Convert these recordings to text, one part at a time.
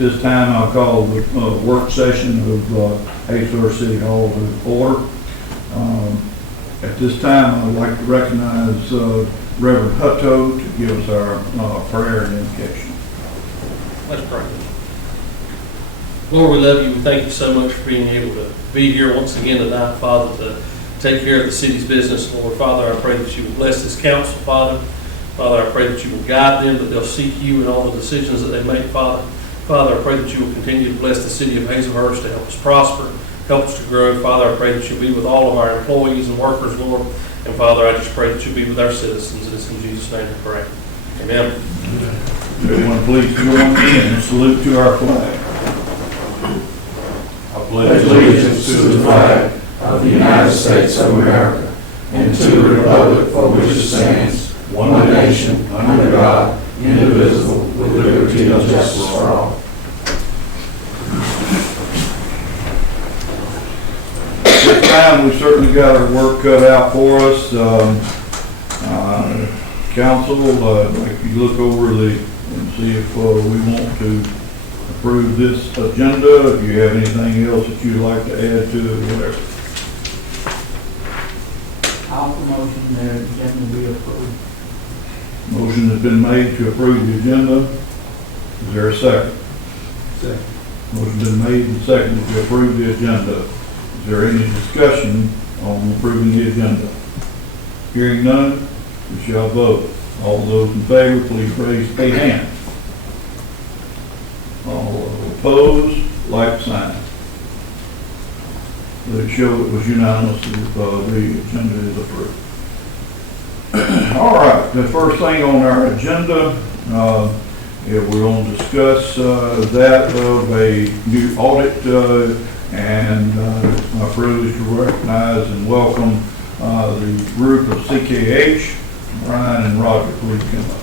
this time, I'll call the work session of Hazlehurst City Hall to order. At this time, I'd like to recognize Reverend Hutto to give us our prayer and invocation. Let's pray. Lord, we love you. We thank you so much for being able to be here once again tonight, Father, to take care of the city's business. Lord, Father, I pray that you will bless this council, Father. Father, I pray that you will guide them, that they'll seek you in all the decisions that they make, Father. Father, I pray that you will continue to bless the city of Hazlehurst to help us prosper, help us to grow. Father, I pray that you'll be with all of our employees and workers, Lord. And Father, I just pray that you'll be with our citizens. And it's in Jesus' name we pray. Amen. Everyone please join me and salute to our flag. I pledge allegiance to the flag of the United States of America and to the republic for which it stands, one nation, under God, indivisible, with liberty and justice for all. This time, we certainly got our work cut out for us. Council, I'd like you to look over and see if we want to approve this agenda. If you have anything else that you'd like to add to it, whatever. I'll motion the agenda be approved. Motion has been made to approve the agenda. Is there a second? Second. Motion been made and seconded to approve the agenda. Is there any discussion on approving the agenda? Hearing none, we shall vote. All those in favor, please raise a hand. All opposed, like sign. Let it show it was unanimous if the agenda is approved. All right, the first thing on our agenda, we're going to discuss that of a new audit, and my privilege to recognize and welcome the group of CKH. Brian and Roger, please come up.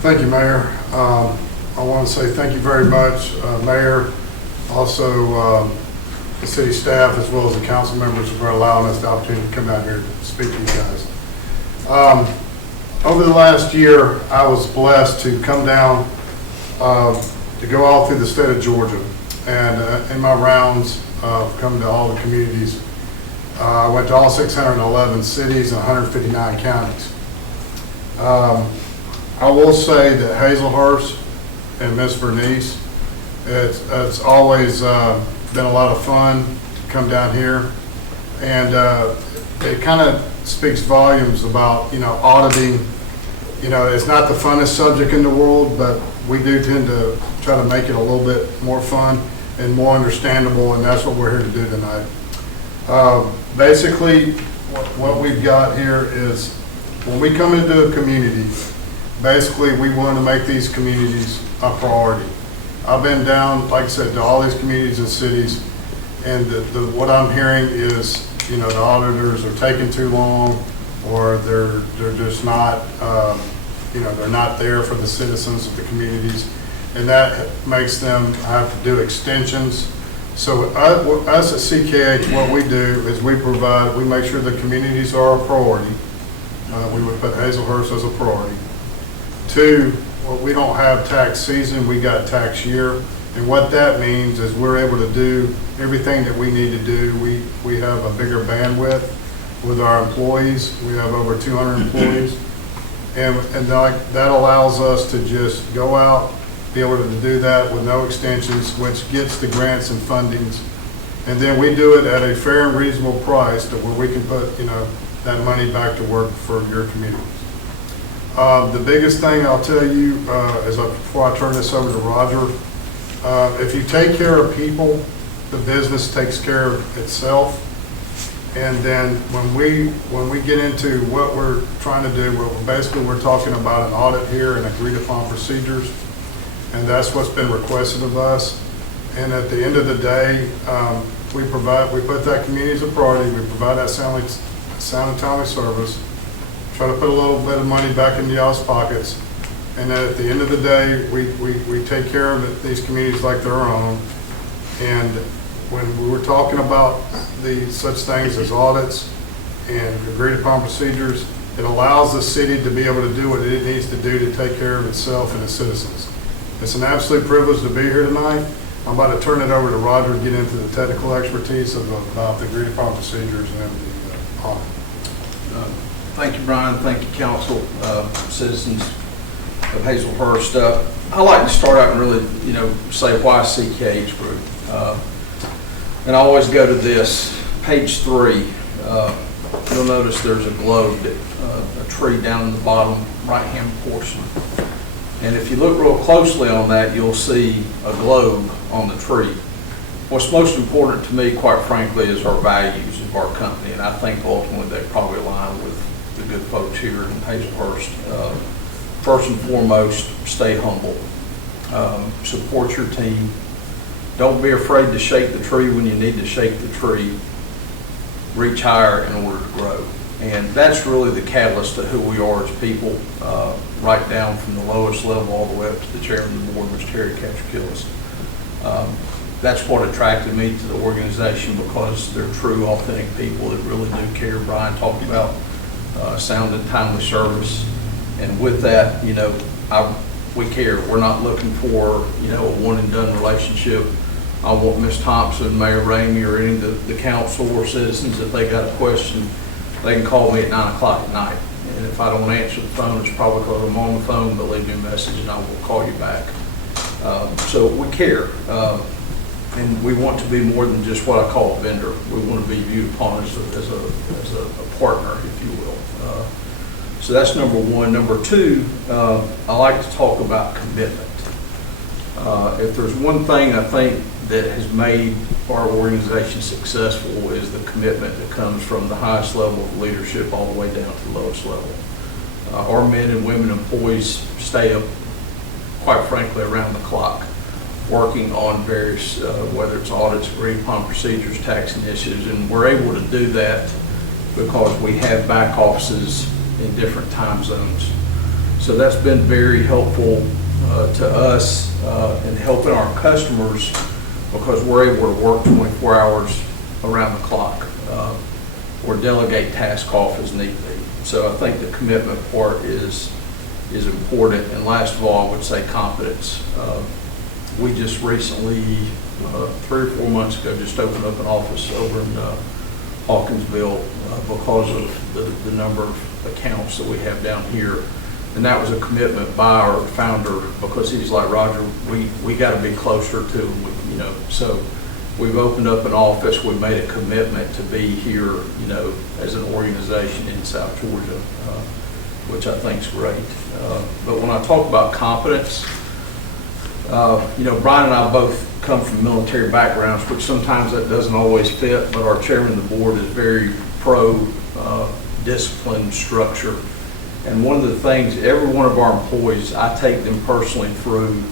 Thank you, Mayor. I want to say thank you very much, Mayor, also the city staff, as well as the council members for allowing us the opportunity to come down here and speak to you guys. Over the last year, I was blessed to come down to go all through the state of Georgia. And in my rounds, coming to all the communities, I went to all 611 cities and 159 counties. I will say that Hazlehurst and Miss Bernice, it's always been a lot of fun to come down here, and it kind of speaks volumes about, auditing. It's not the funnest subject in the world, but we do tend to try to make it a little bit more fun and more understandable, and that's what we're here to do tonight. Basically, what we've got here is when we come into a community, basically we want to make these communities a priority. I've been down, like I said, to all these communities and cities, and what I'm hearing is, the auditors are taking too long, or they're just not, they're not there for the citizens of the communities, and that makes them have to do extensions. So us at CKH, what we do is we make sure the communities are a priority. We would put Hazlehurst as a priority. 2, we don't have tax season, we got tax year. And what that means is we're able to do everything that we need to do. We have a bigger bandwidth with our employees. We have over 200 employees. And that allows us to just go out, be able to do that with no extensions, which gets the grants and fundings. And then we do it at a fair and reasonable price to where we can put, that money back to work for your communities. The biggest thing I'll tell you before I turn this over to Roger, if you take care of people, the business takes care of itself. And then when we get into what we're trying to do, we're talking about an audit here and agreed upon procedures. And that's what's been requested of us. And at the end of the day, we put that community as a priority. We provide that sound and timely service, try to put a little bit of money back into y'all's pockets. And then at the end of the day, we take care of these communities like their own. And when we were talking about such things as audits and agreed upon procedures, it allows the city to be able to do what it needs to do to take care of itself and its citizens. It's an absolute privilege to be here tonight. I'm about to turn it over to Roger to get into the technical expertise about the agreed upon procedures and the audit. Thank you, Brian. Thank you, council, citizens of Hazelhurst. I like to start out and really, say why CKH Group. And I always go to this, page 3. You'll notice there's a globe, a tree down in the bottom right-hand portion. And if you look real closely on that, you'll see a globe on the tree. What's most important to me, quite frankly, is our values of our company. And I think ultimately they probably align with the good folks here in Hazelhurst. First and foremost, stay humble. Support your team. Don't be afraid to shake the tree when you need to shake the tree. Reach higher in order to grow. And that's really the catalyst to who we are as people, right down from the lowest level all the way up to the chairman of the board, Mr. Terry Katrikillis. That's what attracted me to the organization, because they're true, authentic people that really do care. Brian talked about sound and timely service. And with that, we care. We're not looking for, a one and done relationship. I want Ms. Thompson, Mayor Ramey, or any of the council or citizens, if they got a question, they can call me at 9 o'clock at night. And if I don't answer the phone, it's probably because I'm on the phone, but leave me a message and I will call you back. So we care. And we want to be more than just what I call a vendor. We want to be viewed upon as a partner, if you will. So that's number one. Number two, I like to talk about commitment. If there's one thing I think that has made our organization successful, is the commitment that comes from the highest level of leadership all the way down to the lowest level. Our men and women employees stay up, quite frankly, around the clock, working on various, whether it's audits, agreed upon procedures, tax initiatives, and we're able to do that because we have back offices in different time zones. So that's been very helpful to us in helping our customers, because we're able to work 24 hours around the clock or delegate task off as need be. So I think the commitment part is important. And last of all, I would say competence. We just recently, 3 or 4 months ago, just opened up an office over in Hawkinsville because of the number of accounts that we have down here. And that was a commitment by our founder, because he's like, Roger, we got to be closer to them, So we've opened up an office. We've made a commitment to be here, as an organization in South Georgia, which I think is great. But when I talk about competence, Brian and I both come from military backgrounds, which sometimes that doesn't always fit, but our chairman of the board is very pro discipline structure. And one of the things, every one of our employees, I take them personally through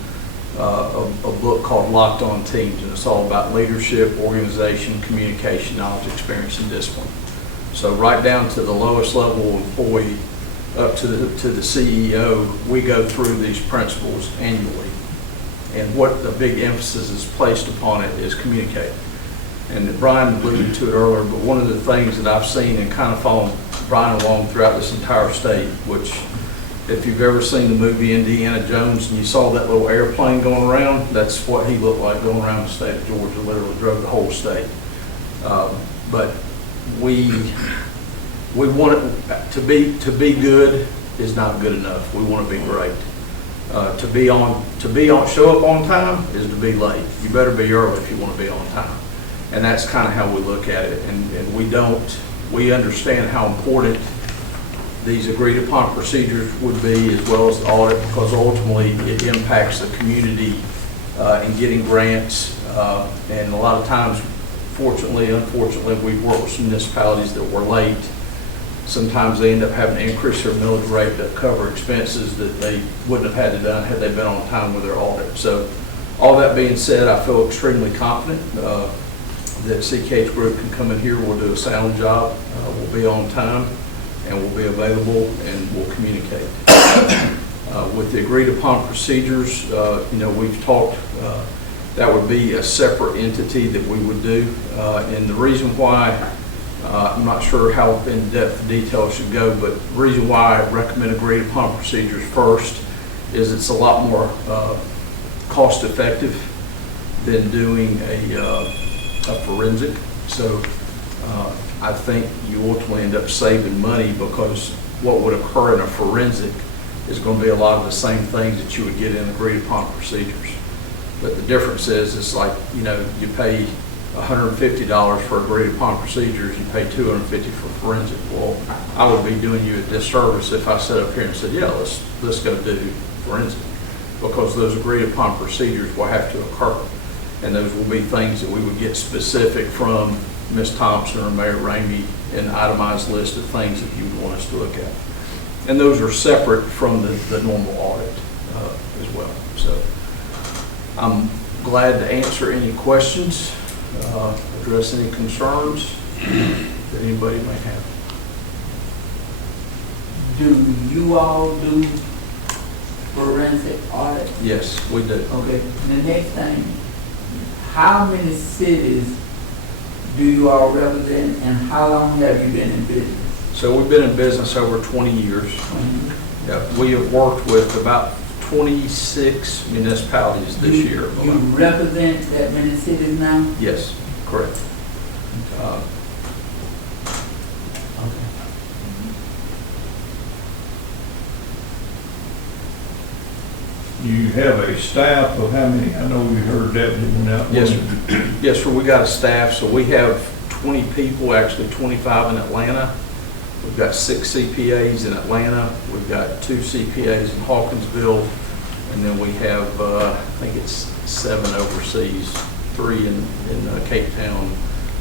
a book called Locked On Teams, and it's all about leadership, organization, communication, knowledge, experience, and discipline. So right down to the lowest level employee up to the CEO, we go through these principles annually. And what the big emphasis is placed upon it is communicate. And Brian alluded to it earlier, but one of the things that I've seen and kind of followed Brian along throughout this entire state, which if you've ever seen the movie Indiana Jones and you saw that little airplane going around, that's what he looked like going around the state of Georgia, literally drove the whole state. But we want it to be good is not good enough. We want to be great. Show up on time is to be late. You better be early if you want to be on time. And that's kind of how we look at it. And we understand how important these agreed upon procedures would be, as well as the audit, because ultimately it impacts the community in getting grants. And a lot of times, fortunately, unfortunately, we've worked with some municipalities that were late. Sometimes they end up having to increase their millage rate to cover expenses that they wouldn't have had to done had they been on time with their audit. So all that being said, I feel extremely confident that CKH Group can come in here, we'll do a sound job, we'll be on time, and we'll be available, and we'll communicate. With the agreed upon procedures, we've talked, that would be a separate entity that we would do. And the reason why, I'm not sure how in-depth the details should go, but the reason why I recommend agreed upon procedures first is it's a lot more cost-effective than doing a forensic. So I think you ultimately end up saving money, because what would occur in a forensic is going to be a lot of the same things that you would get in agreed upon procedures. But the difference is, it's like, you know, you pay $150 for agreed upon procedures, you pay $250 for forensic. Well, I would be doing you a disservice if I sat up here and said, yeah, let's go do forensic, because those agreed upon procedures will have to occur. And those will be things that we would get specific from Ms. Thompson or Mayor Ramey, an itemized list of things that you would want us to look at. And those are separate from the normal audit as well. So I'm glad to answer any questions, address any concerns that anybody may have. Do you all do forensic audit? Yes, we do. Okay, the next thing, how many cities do you all represent, and how long have you been in business? So we've been in business over 20 years. Yeah, we have worked with about 26 municipalities this year. You represent that many cities now? Yes, correct. You have a staff of how many? I know you heard that one out. Yes, sir. Yes, sir. We got a staff, so we have 20 people, actually 25 in Atlanta. We've got 6 CPAs in Atlanta. We've got 2 CPAs in Hawkinsville, and then we have, I think it's 7 overseas, 3 in Cape Town.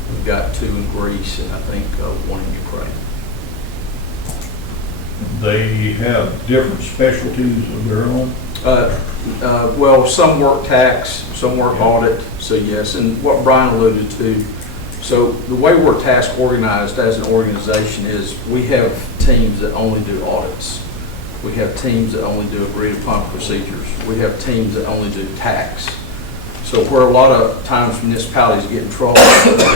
We've got 2 in Greece, and I think 1 in Ukraine. They have different specialties of their own. Well, some work tax, some work audit, so yes, and what Brian alluded to, so the way we're task organized as an organization is we have teams that only do audits. We have teams that only do agreed upon procedures. We have teams that only do tax. So where a lot of times municipalities get in trouble,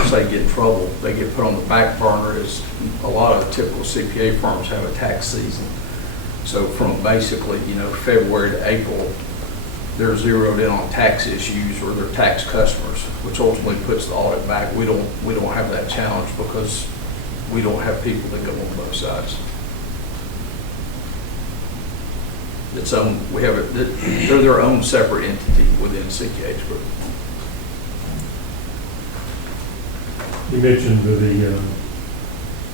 they get put on the back burner, is a lot of typical CPA firms have a tax season. So from basically, you know, February to April, they're zeroed in on tax issues or their tax customers, which ultimately puts the audit back. We don't have that challenge because we don't have people that go on both sides. They're their own separate entity within CKH Group. You mentioned the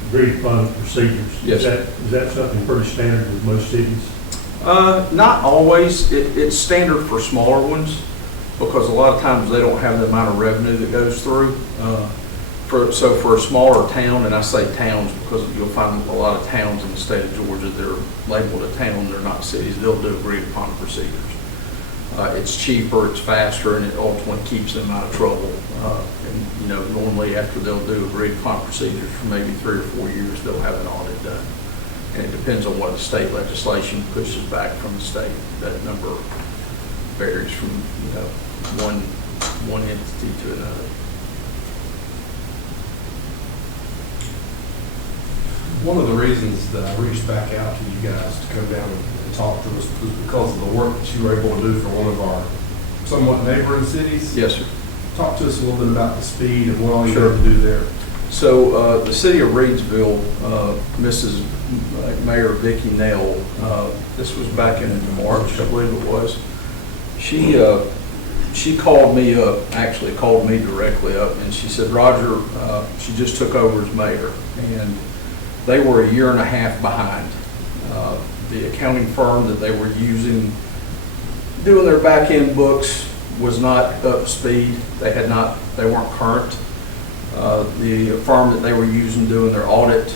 agreed upon procedures. Yes. Is that something pretty standard with most cities? Not always. It's standard for smaller ones because a lot of times they don't have the amount of revenue that goes through. So for a smaller town, and I say towns because you'll find a lot of towns in the state of Georgia, they're labeled a town, they're not cities, they'll do agreed upon procedures. It's cheaper, it's faster, and it ultimately keeps them out of trouble. And you know, normally after they'll do agreed upon procedures for maybe 3 or 4 years, they'll have an audit done. And it depends on what the state legislation pushes back from the state. That number varies from, you know, one entity to another. One of the reasons that I reached back out to you guys to come down and talk to us was because of the work that you were able to do for one of our somewhat neighboring cities. Yes, sir. Talk to us a little bit about the speed and what all you Sure. had to do there. So the city of Reedsville, Mrs. Mayor Vicki Nail, this was back in March, I believe it was. She called me up, actually called me directly up, and she said, Roger, she just took over as mayor, and they were 1.5 years behind. The accounting firm that they were using, doing their back-end books, was not up to speed. They weren't current. The firm that they were using doing their audit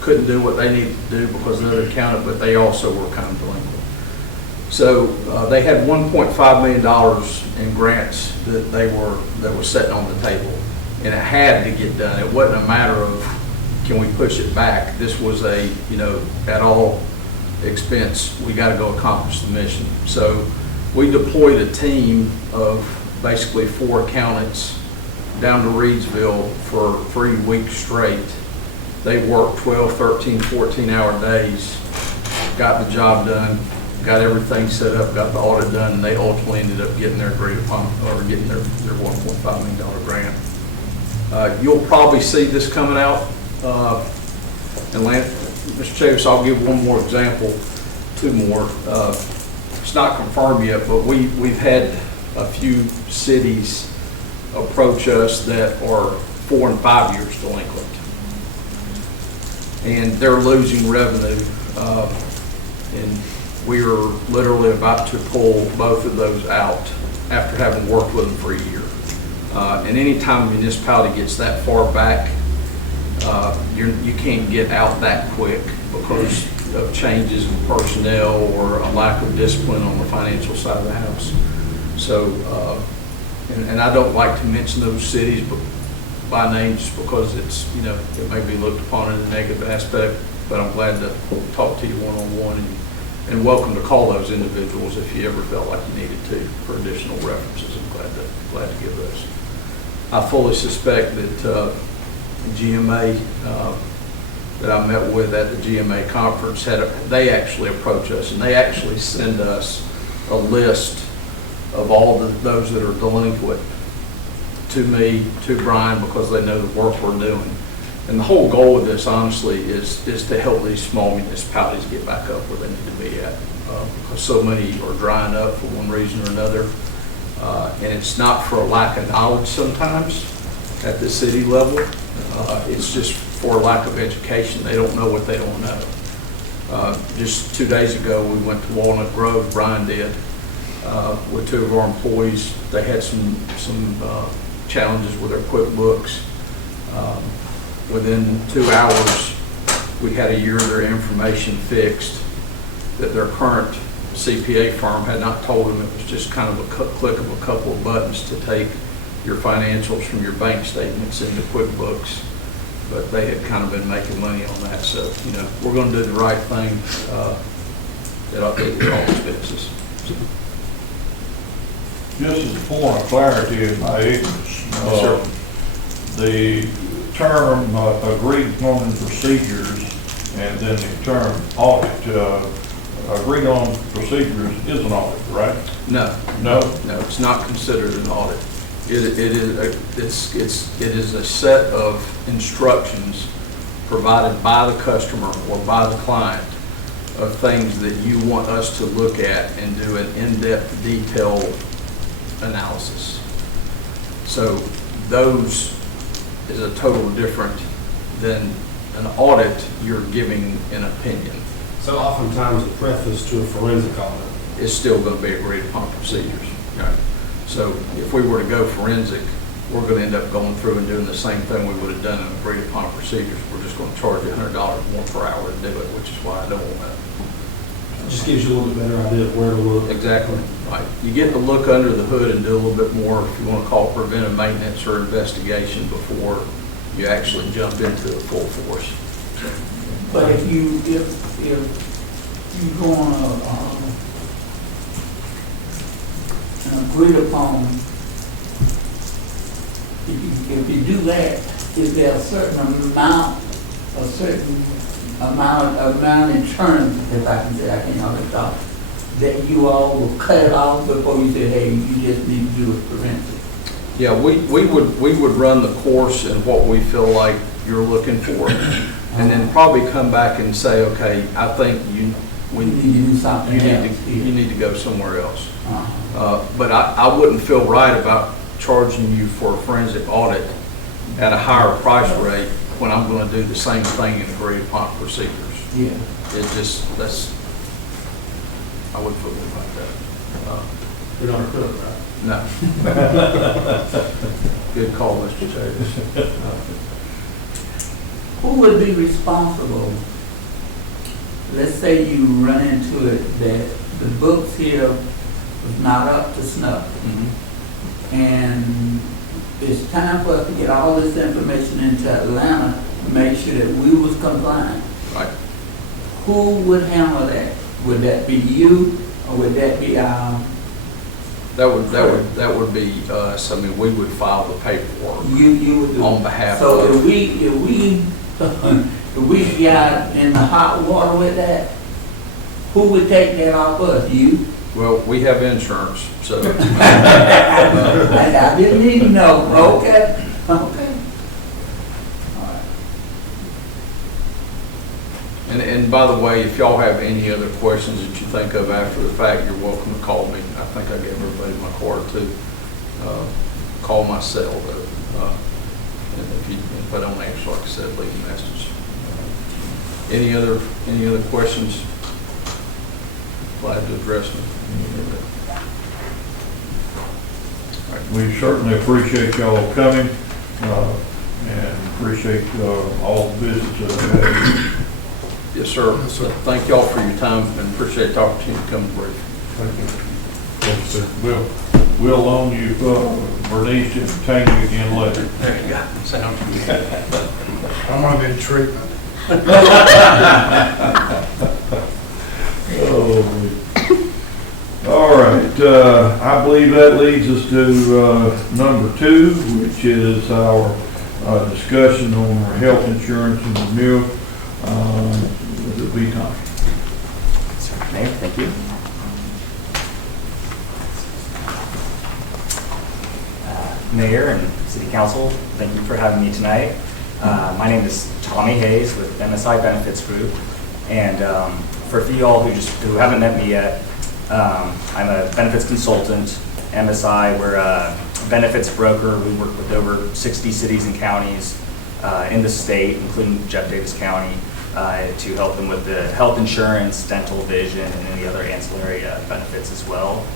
couldn't do what they needed to do because of their accountant, but they also were kind of delinquent. So they had $1.5 million in grants that were sitting on the table, and it had to get done. It wasn't a matter of can we push it back. This was a, you know, at all expense, we got to go accomplish the mission. So we deployed a team of basically 4 accountants down to Reedsville for 3 weeks straight. They worked 12, 13, 14-hour days, got the job done, got everything set up, got the audit done, and they ultimately ended up getting their agreed upon, or getting their $1.5 million grant. You'll probably see this coming out, and Mr. Chavis, I'll give one more example, two more. It's not confirmed yet, but we've had a few cities approach us that are 4 and 5 years delinquent. And they're losing revenue. And we're literally about to pull both of those out after having worked with them for a year. And anytime a municipality gets that far back, you can't get out that quick because of changes in personnel or a lack of discipline on the financial side of the house. So, and I don't like to mention those cities by name just because it's, it may be looked upon in a negative aspect, but I'm glad to talk to you one-on-one and welcome to call those individuals if you ever felt like you needed to for additional references. I'm glad to give those. I fully suspect that GMA that I met with at the GMA conference they actually approach us and they actually send us a list of all those that are delinquent to me, to Brian, because they know the work we're doing. And the whole goal of this, honestly, is to help these small municipalities get back up where they need to be at. Because so many are drying up for one reason or another. And it's not for a lack of knowledge sometimes at the city level. It's just for a lack of education. They don't know what they don't know. Just 2 days ago, we went to Walnut Grove, Brian did, with 2 of our employees. They had some challenges with their QuickBooks. Within 2 hours, we had a year of their information fixed that their current CPA firm had not told them. It was just kind of a click of a couple of buttons to take your financials from your bank statements into QuickBooks. But they had kind of been making money on that. So, we're going to do the right thing at all expenses. Just as a point of clarity in my ignorance, the term agreed upon procedures and then the term audit, agreed on procedures is an audit, right? No, it's not considered an audit. It is a set of instructions provided by the customer or by the client of things that you want us to look at and do an in-depth, detailed analysis. So those is a total different than an audit. You're giving an opinion. So oftentimes the preface to a forensic audit It's still going to be agreed upon procedures. Right? So if we were to go forensic, we're going to end up going through and doing the same thing we would have done in agreed upon procedures. We're just going to charge you $100 more per hour to do it, which is why I don't want that. It just gives you a little bit better idea of where to look. Exactly. Right. You get to look under the hood and do a little bit more, if you want to call it preventive maintenance or investigation, before you actually jump into it full force. But if you go on an agreed upon, if you do that, is there a certain amount in terms, if I can say, I can't always talk, that you all will cut it off before you say, hey, you just need to do it forensic? Yeah, we would run the course and what we feel like you're looking for, and then probably come back and say, okay, I think We need to do something else. you need to go somewhere else. But I wouldn't feel right about charging you for a forensic audit at a higher price rate when I'm going to do the same thing in agreed upon procedures. Yeah. I wouldn't feel good about that. You're not a crook, right? No. Good call, Mr. Davis. Who would be responsible? Let's say you run into it that the books here was not up to snuff. And it's time for us to get all this information into Atlanta to make sure that we was compliant. Right. Who would handle that? Would that be you, or would that be our? That would be us. I mean, we would file the paperwork You would do. on behalf So of. if we got in the hot water with that, Who would take that off us? You? Well, we have insurance, so. And I didn't need to know. Okay. And by the way, if y'all have any other questions that you think of after the fact, you're welcome to call me. I think I gave everybody my card too. Call my cell though. And if I don't answer, like I said, leave a message. Any other questions? Glad to address them. We certainly appreciate y'all coming, and appreciate all the visits that I've had. Yes, sir. Thank y'all for your time and appreciate the opportunity to come and brief. Thank you, sir. We'll loan you, Bernice, to entertain you again later. There you go. Sounds good. I'm gonna need treatment. All right, I believe that leads us to number 2, which is our discussion on our health insurance and renewal. Would it be time? Mayor, thank you. Mayor and City Council, thank you for having me tonight. My name is Tommy Hayes with MSI Benefits Group, and for a few of y'all who haven't met me yet, I'm a benefits consultant. MSI, we're a benefits broker. We work with over 60 cities and counties in the state, including Jeff Davis County, to help them with the health insurance, dental, vision, and any other ancillary benefits as well.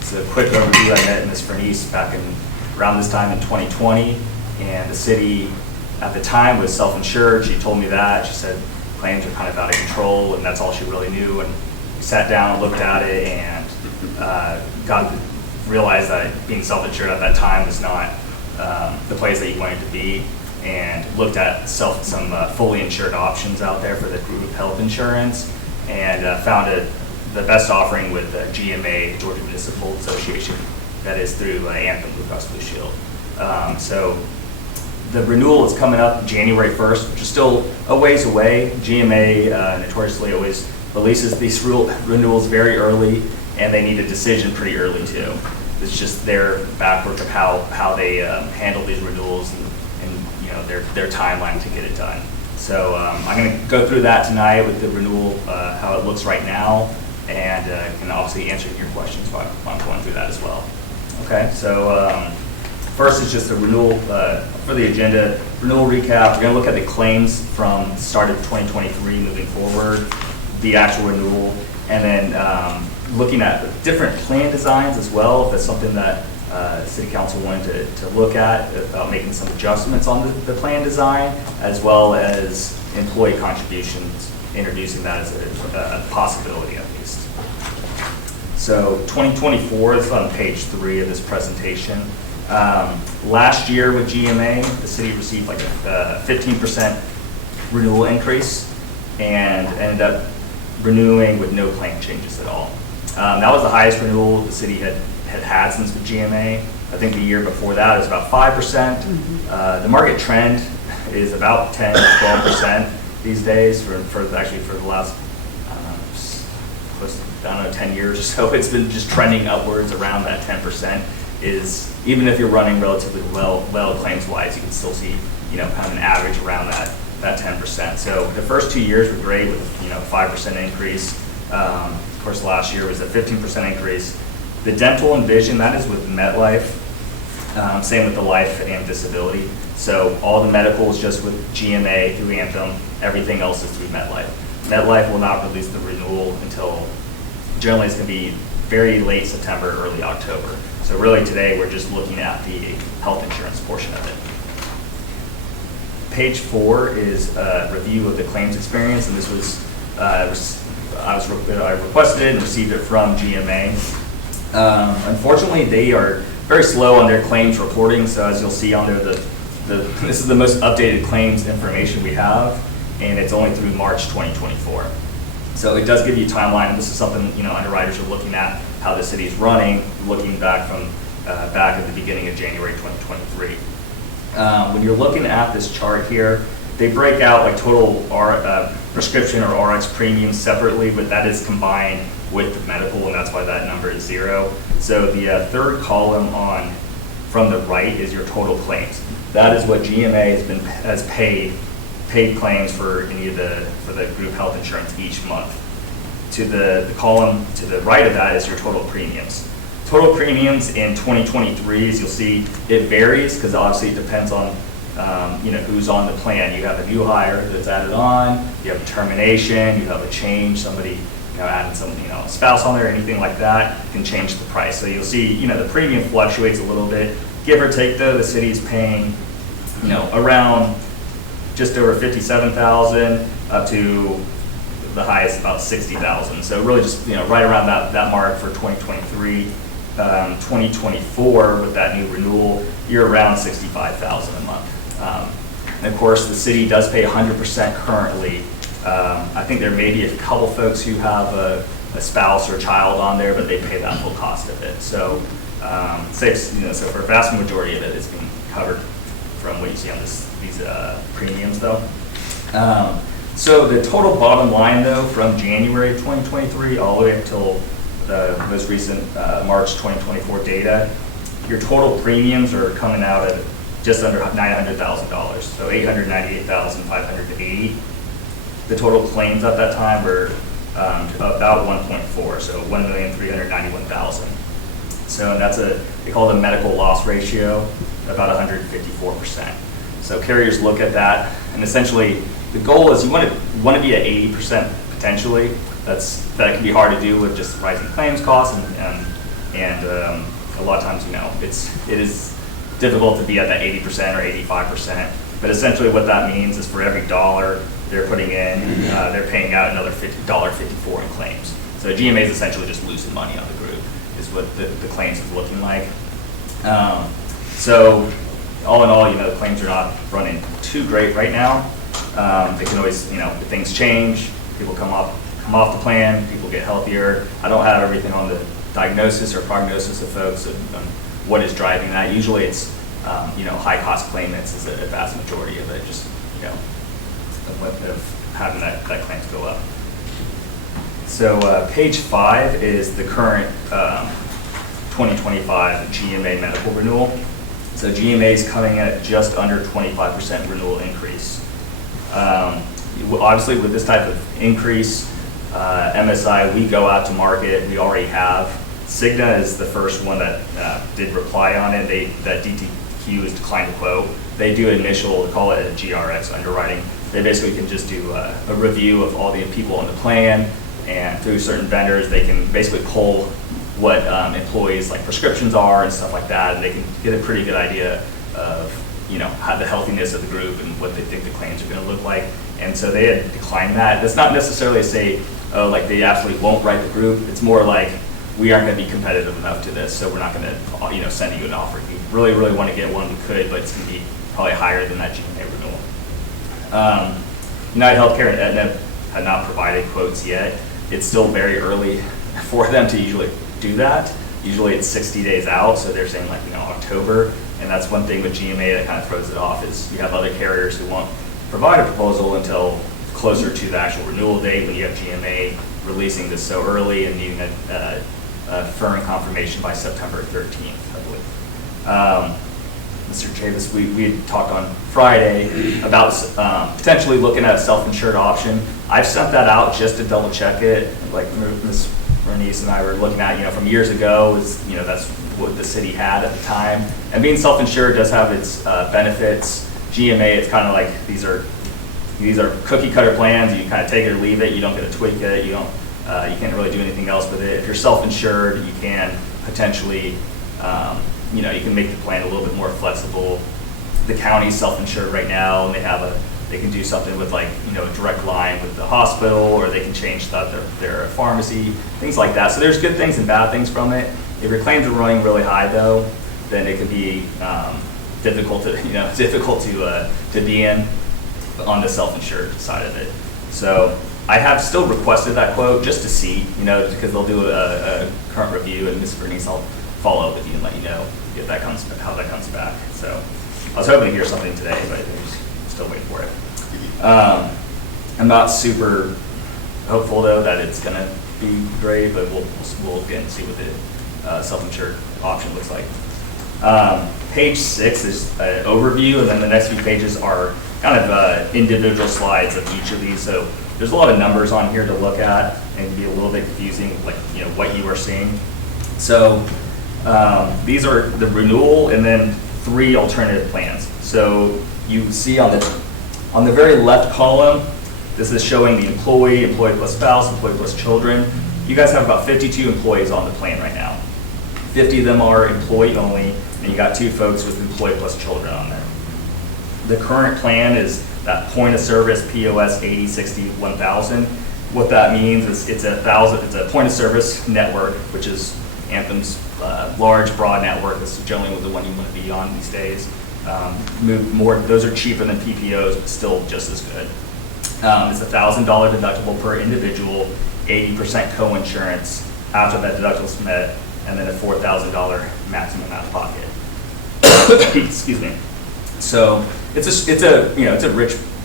So a quick overview, I met Ms. Bernice back around this time in 2020, and the city at the time was self-insured. She told me that. She said claims are kind of out of control, and that's all she really knew. And we sat down, looked at it, and realized that being self-insured at that time was not the place that you wanted to be, and looked at some fully insured options out there for the group health insurance, and found the best offering with GMA, Georgia Municipal Association, that is through Anthem Blue Cross Blue Shield. So the renewal is coming up January 1st, which is still a ways away. GMA notoriously always releases these renewals very early, and they need a decision pretty early too. It's just their backwork of how they handle these renewals and you know their timeline to get it done. So I'm going to go through that tonight with the renewal, how it looks right now, and can obviously answer your questions while I'm going through that as well. Okay, so first is just a renewal for the agenda. Renewal recap. We're going to look at the claims from the start of 2023 moving forward, the actual renewal, and then looking at different plan designs as well, if that's something that City Council wanted to look at, about making some adjustments on the plan design, as well as employee contributions, introducing that as a possibility at least. So 2024 is on page 3 of this presentation. Last year with GMA, the city received like a 15% renewal increase and ended up renewing with no claim changes at all. That was the highest renewal the city had since the GMA. I think the year before that was about 5%. The market trend is about 10 to 12% these days for the last, I don't know, 10 years or so. It's been just trending upwards around that 10%. Is even if you're running relatively well claims-wise, you can still see, kind of an average around that 10%. So the first 2 years were great with, 5% increase. Of course, last year was a 15% increase. The dental and vision, that is with MetLife. Same with the life and disability. So all the medical is just with GMA through Anthem. Everything else is through MetLife. MetLife will not release the renewal until, generally it's going to be very late September, early October. So really today we're just looking at the health insurance portion of it. Page 4 is a review of the claims experience, and this was I requested it and received it from GMA. Unfortunately, they are very slow on their claims reporting. So as you'll see on there, this is the most updated claims information we have, and it's only through March 2024. So it does give you a timeline, and this is something underwriters are looking at, how the city is running, looking back from back at the beginning of January 2023. When you're looking at this chart here, they break out like total prescription or RX premiums separately, but that is combined with the medical, and that's why that number is 0. So the third column from the right is your total claims. That is what GMA has paid claims for the group health insurance each month. To the column to the right of that is your total premiums. Total premiums in 2023, as you'll see, it varies because obviously it depends on who's on the plan. You have a new hire that's added on, you have a termination, you have a change, somebody adding some a spouse on there, anything like that can change the price. So you'll see the premium fluctuates a little bit, give or take. Though the city's paying around just over 57,000 up to the highest about 60,000. So really just right around that mark for 2023. 2024 with that new renewal, you're around 65,000 a month. And of course, the city does pay 100% currently. I think there may be a couple folks who have a spouse or child on there, but they pay that full cost of it. So, so for a vast majority of it, it's being covered from what you see on these premiums, though. So the total bottom line, though, from January 2023 all the way up until the most recent March 2024 data, your total premiums are coming out at just under $900,000, so $898,580. The total claims at that time were about 1.4, so 1,391,000. So that's they call it a medical loss ratio, about 154%. So carriers look at that, and essentially the goal is you want to be at 80% potentially. That can be hard to do with just rising claims costs, and a lot of times it is difficult to be at that 80% or 85%. But essentially what that means is for every dollar they're putting in, they're paying out another $54 in claims. So GMA is essentially just losing money on the group, is what the claims is looking like. So all in all, the claims are not running too great right now. They can always, if things change, people come off the plan, people get healthier. I don't have everything on the diagnosis or prognosis of folks and what is driving that. Usually it's, high cost claimants is a vast majority of it, just, of having that claims go up. So page 5 is the current 2025 GMA medical renewal. So GMA is coming at just under 25% renewal increase. Obviously with this type of increase, MSI, we go out to market, we already have. Cigna is the first one that did reply on it. That DTQ has declined to quote. They do initial, call it a GRX underwriting. They basically can just do a review of all the people on the plan, and through certain vendors, they can basically pull what employees' like prescriptions are and stuff like that, and they can get a pretty good idea of how the healthiness of the group and what they think the claims are going to look like. And so they had declined that. That's not necessarily to say, like they absolutely won't write the group. It's more like we aren't going to be competitive enough to this, so we're not going to send you an offer. If you really, really want to get one, we could, but it's going to be probably higher than that GMA renewal. UnitedHealthcare and Aetna had not provided quotes yet. It's still very early for them to usually do that. Usually it's 60 days out, so they're saying like October. And that's one thing with GMA that kind of throws it off is you have other carriers who won't provide a proposal until closer to the actual renewal date when you have GMA releasing this so early and needing a firm confirmation by September 13th, I believe. Mr. Chavis, we had talked on Friday about potentially looking at a self-insured option. I've sent that out just to double check it. Like Ms. Bernice and I were looking at, from years ago, that's what the city had at the time. And being self-insured does have its benefits. GMA, it's kind of like these are cookie cutter plans. You kind of take it or leave it. You don't get to tweak it. You can't really do anything else with it. If you're self-insured, you can potentially, you can make the plan a little bit more flexible. The county's self-insured right now, and they can do something with a direct line with the hospital, or they can change their pharmacy, things like that. So there's good things and bad things from it. If your claims are running really high, though, then it can be difficult to be in on the self-insured side of it. So I have still requested that quote just to see, because they'll do a current review, and Ms. Bernice, I'll follow up with you and let you know how that comes back. So I was hoping to hear something today, but I'm still waiting for it. I'm not super hopeful though that it's gonna be great, but we'll again see what the self-insured option looks like. Page 6 is an overview, and then the next few pages are kind of individual slides of each of these. So there's a lot of numbers on here to look at and be a little bit confusing, like what you are seeing. So these are the renewal and then 3 alternative plans. So you see on the very left column, this is showing the employee, employee plus spouse, employee plus children. You guys have about 52 employees on the plan right now. 50 of them are employee only, and you got 2 folks with employee plus children on there. The current plan is that point of service POS 8060 1000. What that means is it's a point of service network, which is Anthem's large, broad network. This is generally the one you want to be on these days. Those are cheaper than PPOs, but still just as good. It's $1,000 deductible per individual, 80% co-insurance after that deductible is met, and then a $4,000 maximum out of pocket. Excuse me. So it's a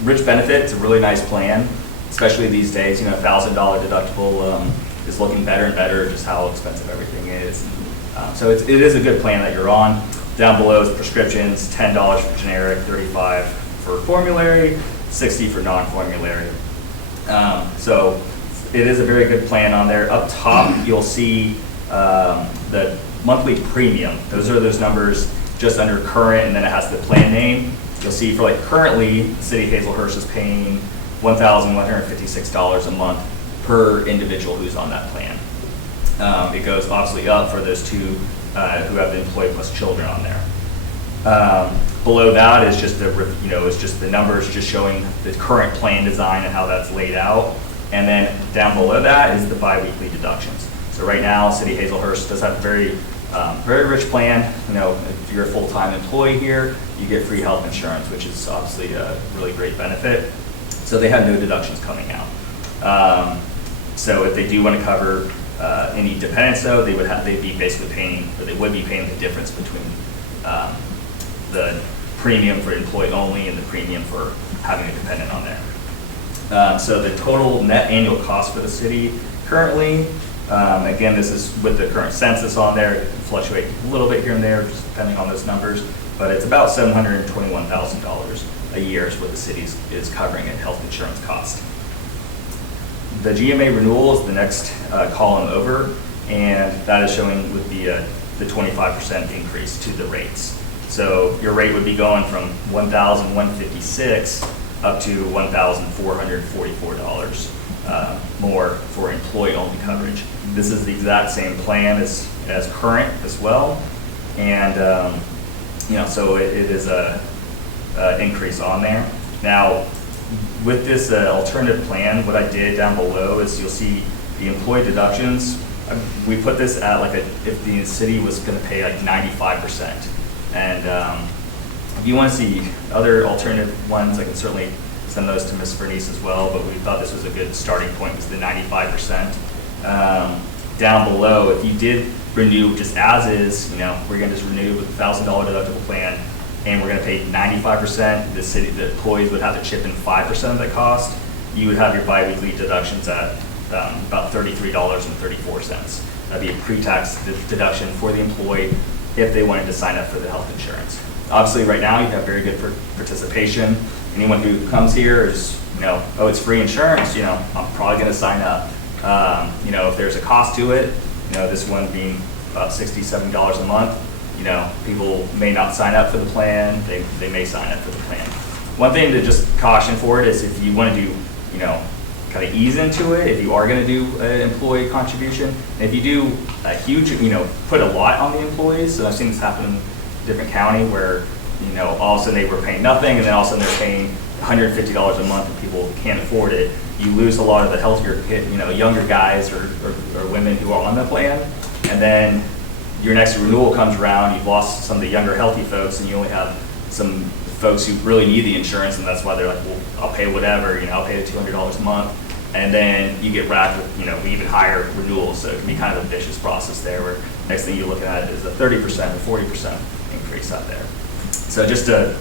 rich benefit. It's a really nice plan, especially these days. $1,000 deductible is looking better and better, just how expensive everything is. So it is a good plan that you're on. Down below is prescriptions, $10 for generic, $35 for formulary, $60 for non-formulary. So it is a very good plan on there. Up top, you'll see the monthly premium. Those are those numbers just under current, and then it has the plan name. You'll see for currently, the city of Hazelhurst is paying $1,156 a month per individual who's on that plan. It goes obviously up for those 2 who have the employee plus children on there. Below that is just the numbers just showing the current plan design and how that's laid out. And then down below that is the biweekly deductions. So right now, City of Hazelhurst does have a very rich plan. If you're a full-time employee here, you get free health insurance, which is obviously a really great benefit. So they have no deductions coming out. So if they do want to cover any dependents, though, they would be paying the difference between the premium for employee only and the premium for having a dependent on there. So the total net annual cost for the city currently, again, this is with the current census on there. It can fluctuate a little bit here and there, just depending on those numbers, but it's about $721,000 a year is what the city is covering in health insurance cost. The GMA renewal is the next column over, and that is showing with the 25% increase to the rates. So your rate would be going from $1,156 up to $1,444 more for employee-only coverage. This is the exact same plan as current as well, and so it is a increase on there. Now, with this alternative plan, what I did down below is you'll see the employee deductions. We put this at if the city was going to pay 95%. And if you want to see other alternative ones, I can certainly send those to Ms. Bernice as well, but we thought this was a good starting point, was the 95%. Down below, if you did renew just as is, we're going to just renew with a $1,000 deductible plan, and we're going to pay 95%, the employees would have to chip in 5% of that cost. You would have your biweekly deductions at about $33.34. That'd be a pre-tax deduction for the employee if they wanted to sign up for the health insurance. Obviously, right now, you have very good participation. Anyone who comes here is, it's free insurance, I'm probably going to sign up. If there's a cost to it, this one being about $67 a month, people may not sign up for the plan, they may sign up for the plan. One thing to just caution for it is if you want to do, kind of ease into it, if you are going to do an employee contribution, and if you do a huge, put a lot on the employees, so I've seen this happen in a different county where, all of a sudden they were paying nothing, and then all of a sudden they're paying $150 a month and people can't afford it. You lose a lot of the healthier, younger guys or women who are on the plan, and then your next renewal comes around, you've lost some of the younger healthy folks, and you only have some folks who really need the insurance, and that's why they're like, well, I'll pay whatever, I'll pay the $200 a month, and then you get wrapped with, even higher renewals, so it can be kind of a vicious process there, where next thing you're looking at is a 30% or 40% increase out there. So just to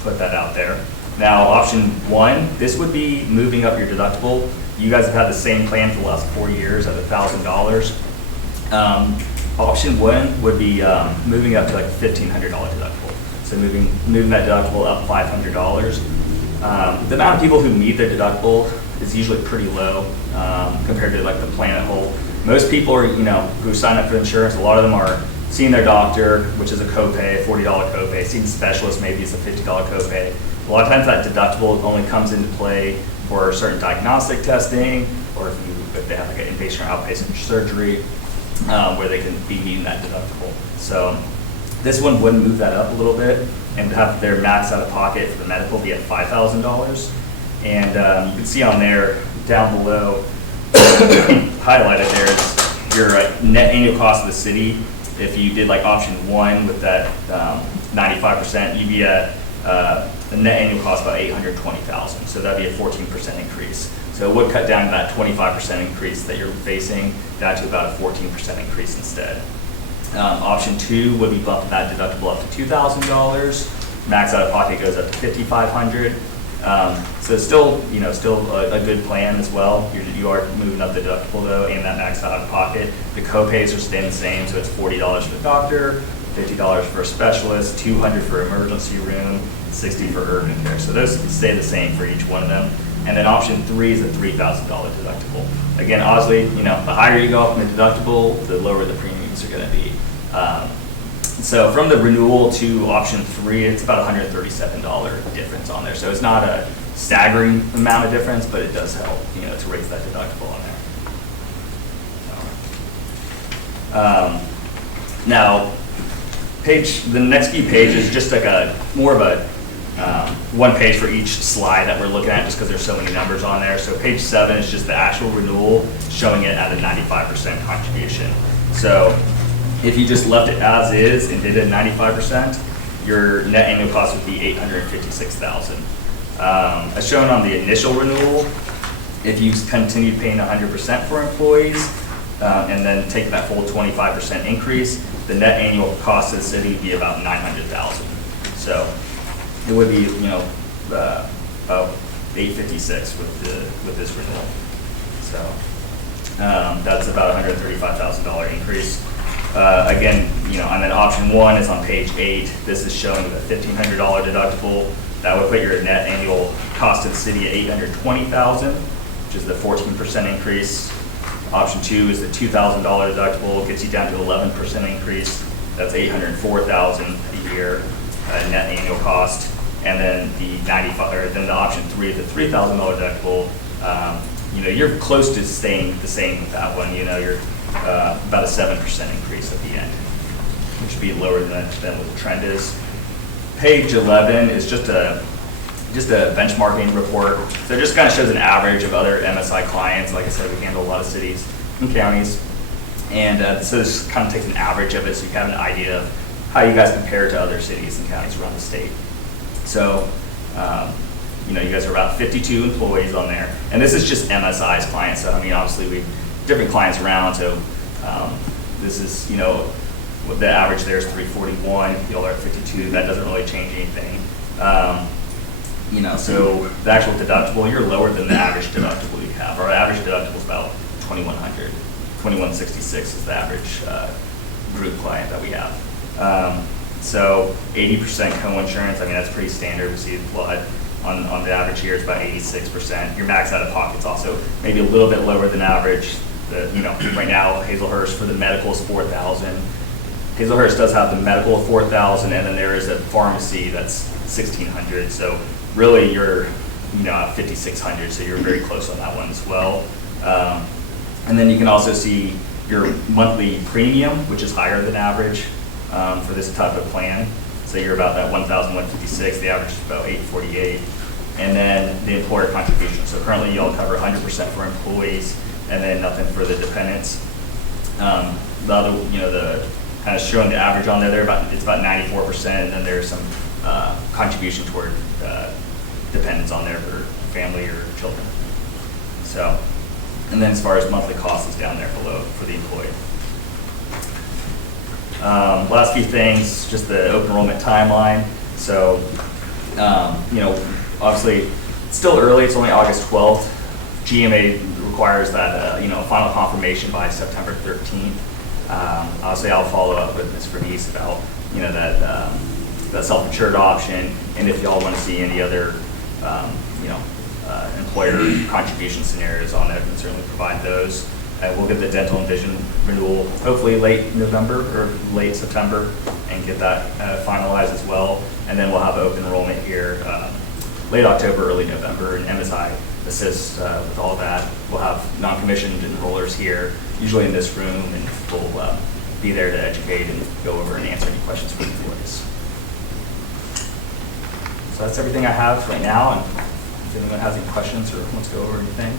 put that out there. Now, option one, this would be moving up your deductible. You guys have had the same plan for the last 4 years at $1,000. Option one would be moving up to like a $1,500 deductible. So moving that deductible up $500. The amount of people who meet their deductible is usually pretty low compared to like the plan at whole. Most people are, who sign up for insurance, a lot of them are seeing their doctor, which is a copay, a $40 copay. Seeing a specialist, maybe it's a $50 copay. A lot of times that deductible only comes into play for certain diagnostic testing, or if they have like an inpatient or outpatient surgery, where they can be meeting that deductible. So this one wouldn't move that up a little bit and have their max out of pocket for the medical be at $5,000. And you can see on there, down below, highlighted there is your net annual cost of the city. If you did like option one with that 95%, you'd be at the net annual cost about $820,000. So that'd be a 14% increase. So it would cut down to that 25% increase that you're facing down to about a 14% increase instead. Option two would be bumping that deductible up to $2,000. Max out of pocket goes up to $5,500. So still, still a good plan as well. You are moving up the deductible though, and that max out of pocket. The copays are staying the same, so it's $40 for the doctor, $50 for a specialist, $200 for emergency room, $60 for urgent care. So those stay the same for each one of them. And then option three is a $3,000 deductible. Again, honestly, the higher you go up in the deductible, the lower the premiums are going to be. So from the renewal to option three, it's about $137 difference on there. So it's not a staggering amount of difference, but it does help, to raise that deductible on there. Now, the next few pages, just like more of a one page for each slide that we're looking at, just because there's so many numbers on there. So page 7 is just the actual renewal, showing it at a 95% contribution. So if you just left it as is and did it at 95%, your net annual cost would be $856,000. As shown on the initial renewal, if you continued paying 100% for employees and then take that full 25% increase, the net annual cost of the city would be about $900,000. So it would be, about $856 with this renewal. So that's about a $135,000 increase. Again, and then option one is on page 8. This is showing the $1,500 deductible. That would put your net annual cost to the city at $820,000, which is the 14% increase. Option two is the $2,000 deductible, gets you down to 11% increase. That's $804,000 a year net annual cost. And then the option three, the $3,000 deductible. You're close to staying the same with that one. You're about a 7% increase at the end, which would be lower than what the trend is. Page 11 is just a benchmarking report. So it just kind of shows an average of other MSI clients. Like I said, we handle a lot of cities and counties. And so this kind of takes an average of it, so you have an idea of how you guys compare to other cities and counties around the state. So, you guys are about 52 employees on there. And this is just MSI's clients. So, obviously we have different clients around. So this is, the average there is 341. Y'all are at 52. That doesn't really change anything. So the actual deductible, you're lower than the average deductible you have. Our average deductible is about $2,100. $2,166 is the average group client that we have. So 80% co-insurance, that's pretty standard. We see it a lot on the average here. It's about 86%. Your max out of pocket's also maybe a little bit lower than average. Right now, Hazelhurst for the medical is $4,000. Hazelhurst does have the medical of $4,000, and then there is a pharmacy that's $1,600. So really, you're at $5,600. So you're very close on that one as well. And then you can also see your monthly premium, which is higher than average for this type of plan. So you're about that $1,156. The average is about $848. And then the employer contribution. So currently, y'all cover 100% for employees, and then nothing for the dependents. The other, the kind of showing the average on there, it's about 94%, and then there's some contribution toward dependents on there for family or children. So, and then as far as monthly cost is down there below for the employee. Last few things, just the open enrollment timeline. So, obviously, it's still early, it's only August 12th. GMA requires that, final confirmation by September 13th. Obviously, I'll follow up with Ms. Bernice about, that self-insured option, and if y'all want to see any other, employer contribution scenarios on there, I can certainly provide those. We'll get the dental and vision renewal hopefully late November or late September and get that finalized as well. And then we'll have open enrollment here late October, early November, and MSI assists with all that. We'll have non-commissioned enrollers here, usually in this room, and we'll be there to educate and go over and answer any questions for the employees. So that's everything I have right now, and if anyone has any questions or wants to go over anything.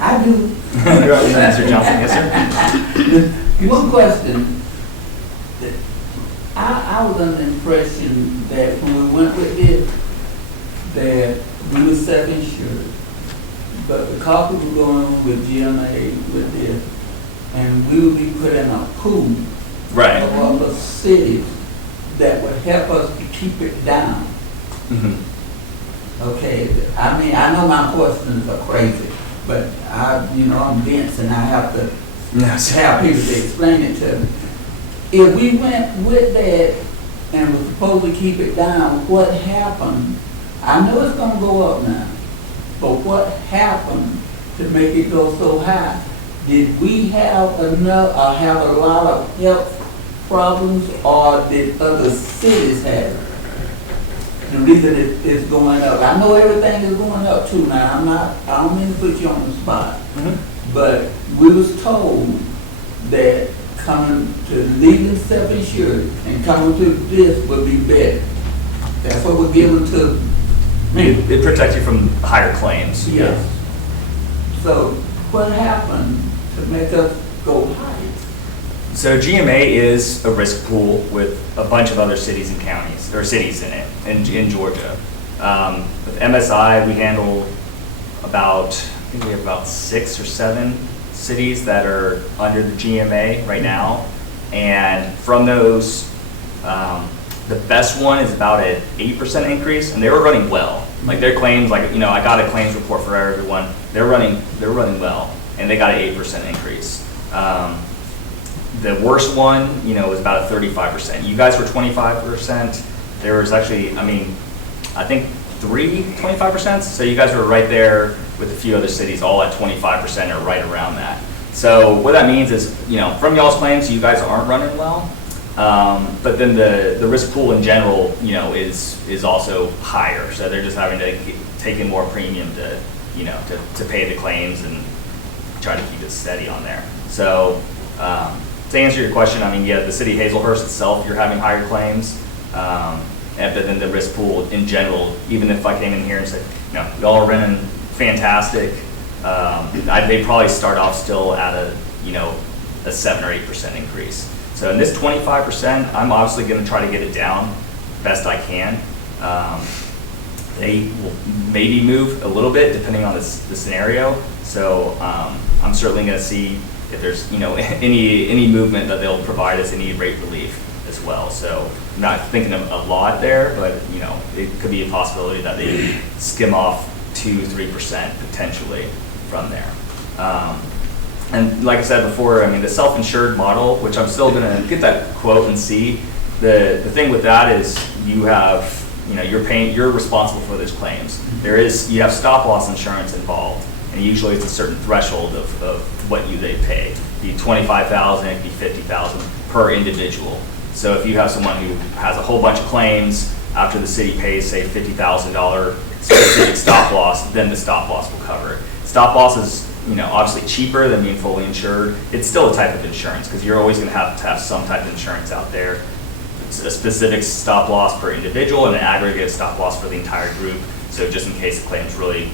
I do. Mr. Johnson, yes, sir? One question. I was under the impression that when we went with it, that we were self-insured. But because we were going with GMA with this, and we would be put in a pool Right. of other cities that would help us to keep it down. Mm-hmm. Okay, I mean, I know my questions are crazy, but I'm dense and I have to have people to explain it to me. If we went with that and were supposed to keep it down, what happened? I know it's gonna go up now, but what happened to make it go so high? Did we have enough, or have a lot of health problems, or did other cities have it? The reason it's going up, I know everything is going up too now, I don't mean to put you on the spot, but we was told that coming to leaving self-insured and coming to this would be better. That's what we're giving to me. It protects you from higher claims. Yes. So what happened to make us go higher? So GMA is a risk pool with a bunch of other cities and counties, or cities in it, in Georgia. With MSI, we handle I think we have about 6 or 7 cities that are under the GMA right now. And from those, the best one is about an 8% increase, and they were running well. Like their claims, I got a claims report for everyone. They're running well, and they got an 8% increase. The worst one, was about a 35%. You guys were 25%. There was actually, I think 3 25%. So you guys were right there with a few other cities, all at 25% or right around that. So what that means is, from y'all's claims, you guys aren't running well. But then the risk pool in general, is also higher. So they're just having to take in more premium to pay the claims and try to keep it steady on there. So to answer your question, the city of Hazelhurst itself, you're having higher claims. But then the risk pool in general, even if I came in here and said, y'all are running fantastic, they'd probably start off still at a 7 or 8% increase. So in this 25%, I'm obviously going to try to get it down best I can. They will maybe move a little bit depending on the scenario. So I'm certainly going to see if there's any movement that they'll provide us any rate relief as well. So I'm not thinking of a lot there, but it could be a possibility that they skim off 2-3% potentially from there. And like I said before, the self-insured model, which I'm still going to get that quote and see. The thing with that is you have, you're responsible for those claims. You have stop loss insurance involved, and usually it's a certain threshold of what they pay. It'd be $25,000, it'd be $50,000 per individual. So if you have someone who has a whole bunch of claims, after the city pays, say, $50,000 specific stop loss, then the stop loss will cover it. Stop loss is obviously cheaper than being fully insured. It's still a type of insurance because you're always going to have some type of insurance out there. It's a specific stop loss per individual and an aggregate stop loss for the entire group. So just in case the claims really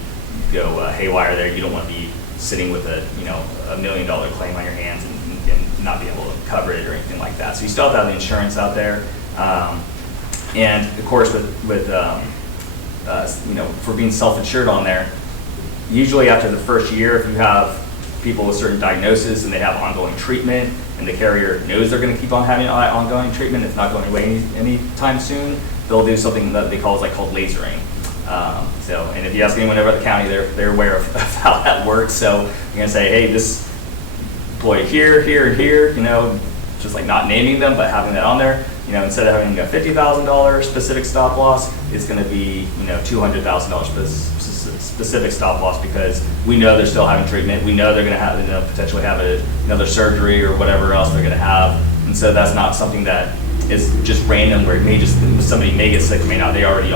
go haywire there, you don't want to be sitting with a $1 million claim on your hands and not be able to cover it or anything like that. So you still have to have the insurance out there. And of course with for being self-insured on there, usually after the first year, if you have people with certain diagnoses and they have ongoing treatment and the carrier knows they're going to keep on having ongoing treatment, it's not going away anytime soon, they'll do something that they call lasering. And if you ask anyone over at the county, they're aware of how that works. So you're gonna say, hey, this employee here, here, and here, just like not naming them, but having that on there. Instead of having a $50,000 specific stop loss, it's going to be, $200,000 specific stop loss, because we know they're still having treatment. We know they're going to have, potentially have another surgery or whatever else they're going to have. And so that's not something that is just random, where somebody may get sick, may not. They already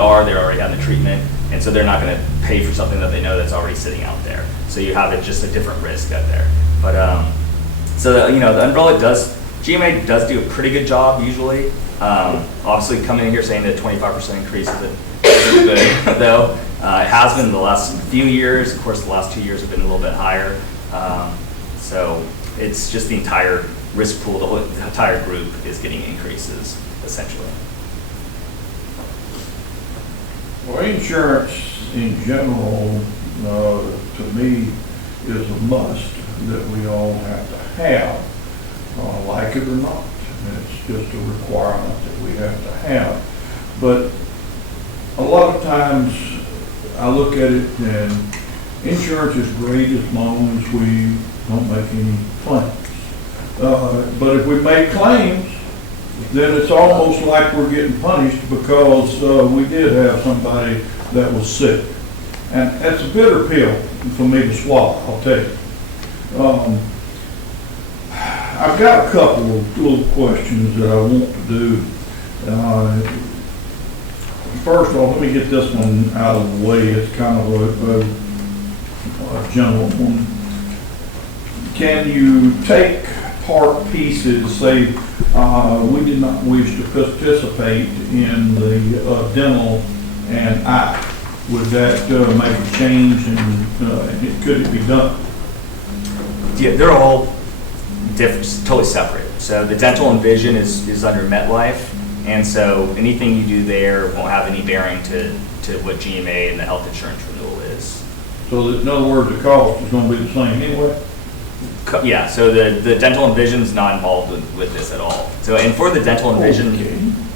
have the treatment. And so they're not going to pay for something that they know that's already sitting out there. So you have just a different risk out there. But, the umbrella GMA does do a pretty good job usually. Obviously, coming in here saying that 25% increase isn't good, though. It has been the last few years. Of course, the last 2 years have been a little bit higher. So it's just the entire risk pool, the entire group is getting increases, essentially. Well, insurance in general, to me, is a must that we all have to have, like it or not. It's just a requirement that we have to have. But a lot of times I look at it and insurance is great as long as we don't make any claims. But if we make claims, then it's almost like we're getting punished because we did have somebody that was sick. And that's a bitter pill for me to swallow, I'll tell you. I've got a couple of little questions that I want to do. First of all, let me get this one out of the way. It's kind of a general one. Can you take part pieces, say we did not wish to participate in the dental and eye? Would that make a change, and could it be done? Yeah, they're all different, totally separate. So the dental and vision is under MetLife, and so anything you do there won't have any bearing to what GMA and the health insurance renewal is. So that, in other words, the cost is going to be the same anyway? Yeah, so the dental and vision is not involved with this at all. So, and for the dental and vision,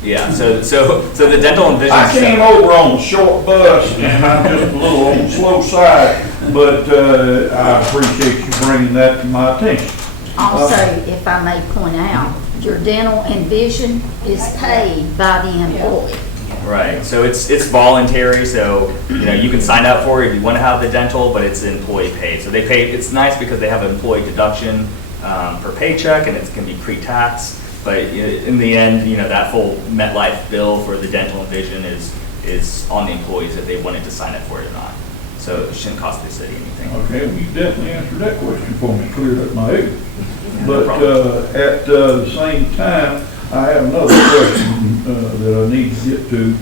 yeah, so the dental and vision. I came over on a short bus and I'm just a little on the slow side, but I appreciate you bringing that to my attention. Also, if I may point out, your dental and vision is paid by the employee. Right, so it's voluntary, so you can sign up for it if you want to have the dental, but it's employee paid. So they pay. It's nice because they have an employee deduction per paycheck, and it can be pre-tax. But in the end, that full MetLife bill for the dental and vision is on the employees if they wanted to sign up for it or not. So it shouldn't cost the city anything. Okay, well, you definitely answered that question for me, cleared up my ignorance. But at the same time, I have another question that I need to get to.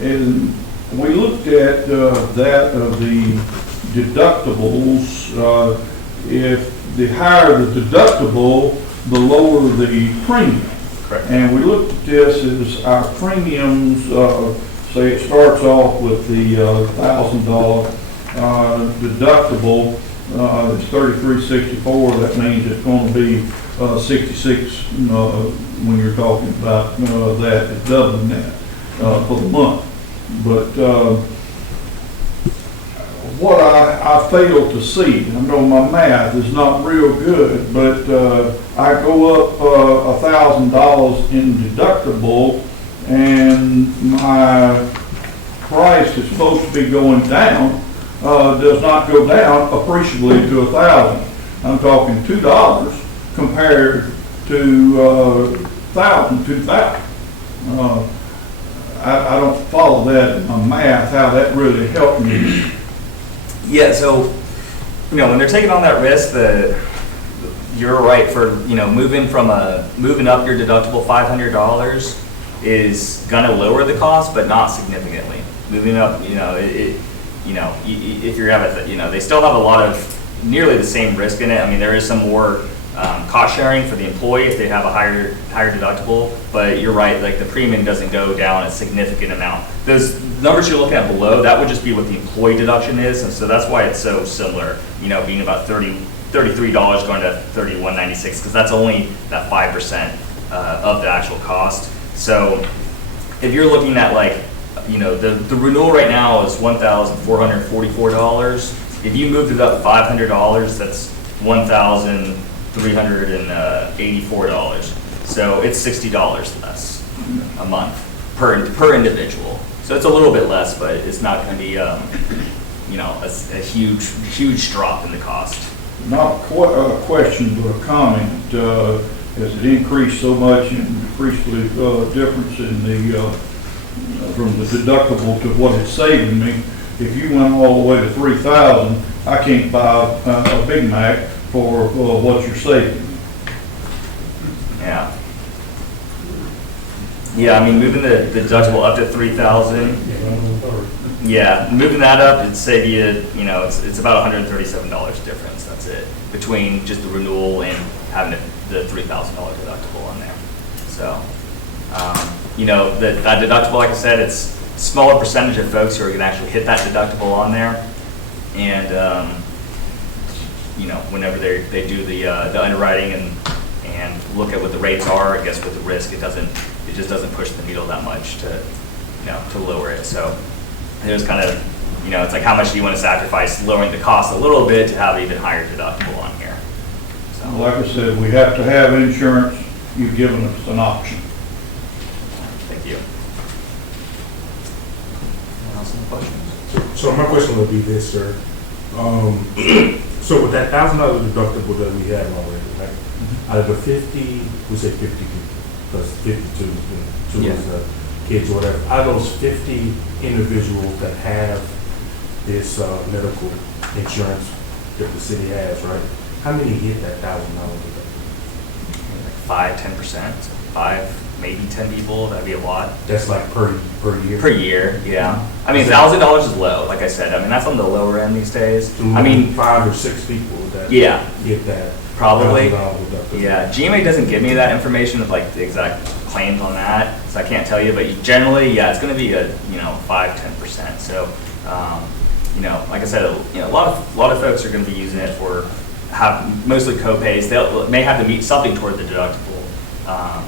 And we looked at that of the deductibles. If the higher the deductible, the lower the premium. Correct. And we looked at this as our premiums, say it starts off with the $1,000 deductible. It's $33.64. That means it's going to be $66 when you're talking about that. It's doubling that for the month. But what I fail to see, I know my math is not real good, but I go up $1,000 in deductible, and my price is supposed to be going down. Does not go down appreciably to $1,000. I'm talking $2 compared to $2,000. I don't follow that in my math, how that really helped me. Yeah, so when they're taking on that risk, you're right for moving up your deductible $500 is gonna lower the cost, but not significantly. Moving up, if you're they still have a lot of nearly the same risk in it. I mean, there is some more cost sharing for the employee if they have a higher deductible, but you're right, like the premium doesn't go down a significant amount. Those numbers you're looking at below, that would just be what the employee deduction is, and so that's why it's so similar, being about $33 going to $31.96, because that's only that 5% of the actual cost. So if you're looking at like, you know, the renewal right now is $1,444. If you moved it up $500, that's $1,384. So it's $60 less a month per individual. So it's a little bit less, but it's not going to be, you know, a huge drop in the cost. Not a question, but a comment. Has it increased so much and increased the difference in the, from the deductible to what it's saving me? If you went all the way to 3,000, I can't buy a Big Mac for what you're saving. Yeah. Yeah, I mean, moving the deductible up to 3,000. Yeah, moving that up, it'd save you, you know, it's about $137 difference. That's it between just the renewal and having the $3,000 deductible on there. So, you know, that deductible, like I said, it's a smaller percentage of folks who are going to actually hit that deductible on there, and you know, whenever they do the underwriting and look at what the rates are, I guess with the risk, it just doesn't push the needle that much to, you know, to lower it. So it was kind of, you know, it's like how much do you want to sacrifice lowering the cost a little bit to have even higher deductible on here. So, Like I said, we have to have insurance. You've given us an option. thank you. Anyone else have questions? So my question would be this, sir. So with that $1,000 deductible that we have already, right? Out of the 50, we say 50 people, plus 52, two Yeah. is the kids or whatever. Out of those 50 individuals that have this medical insurance that the city has, right? How many hit that $1,000 deductible? 5-10%, 5, maybe 10 people. That'd be a lot That's like per year? per year. Yeah, I mean, $1,000 is low. Like I said, I mean that's on the lower end these days. I mean, 5 or 6 people that yeah, get that. probably. $1,000 deductible. Yeah, GMA doesn't give me that information of like the exact claims on that, so I can't tell you. But generally, yeah, it's going to be a 5-10%. So, you know, like I said, you know, a lot of folks are going to be using it for mostly co-pays. They may have to meet something toward the deductible,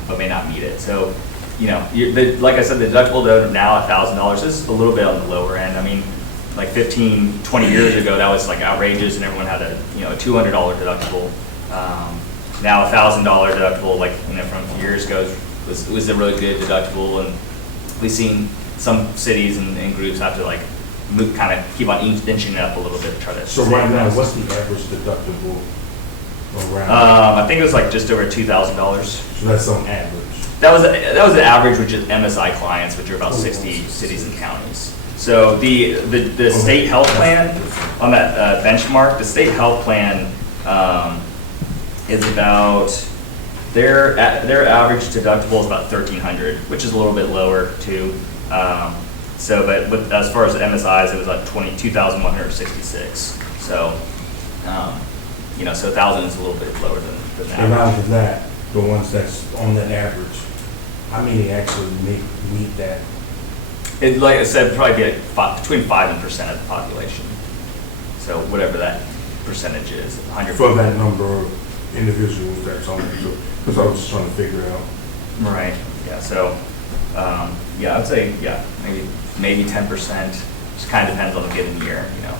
but may not meet it. So, you know, like I said, the deductible though now $1,000 is a little bit on the lower end. I mean, like 15, 20 years ago, that was like outrageous, and everyone had a $200 deductible. Now $1,000 deductible, like from years ago, was a really good deductible, and we've seen some cities and groups have to like kind of keep on inching it up a little bit to try to. So right now, what's the average deductible around? I think it was like just over $2,000. So that's on average. That was the average, which is MSI clients, which are about 60 cities and counties. So the state health plan on that benchmark, the state health plan is about their average deductible is about $1,300, which is a little bit lower too. So, but as far as the MSIs, it was like $22,166. So, you know, so 1,000 is a little bit lower than that. And out of that, the ones that's on that average, how many actually meet that? It, like I said, probably be like between 5% and 10% of the population. So whatever that percentage is, 100. For that number of individuals that's on it, because I was just trying to figure out. Right. Yeah. So, yeah, I'd say maybe 10%. Just kind of depends on the given year, you know.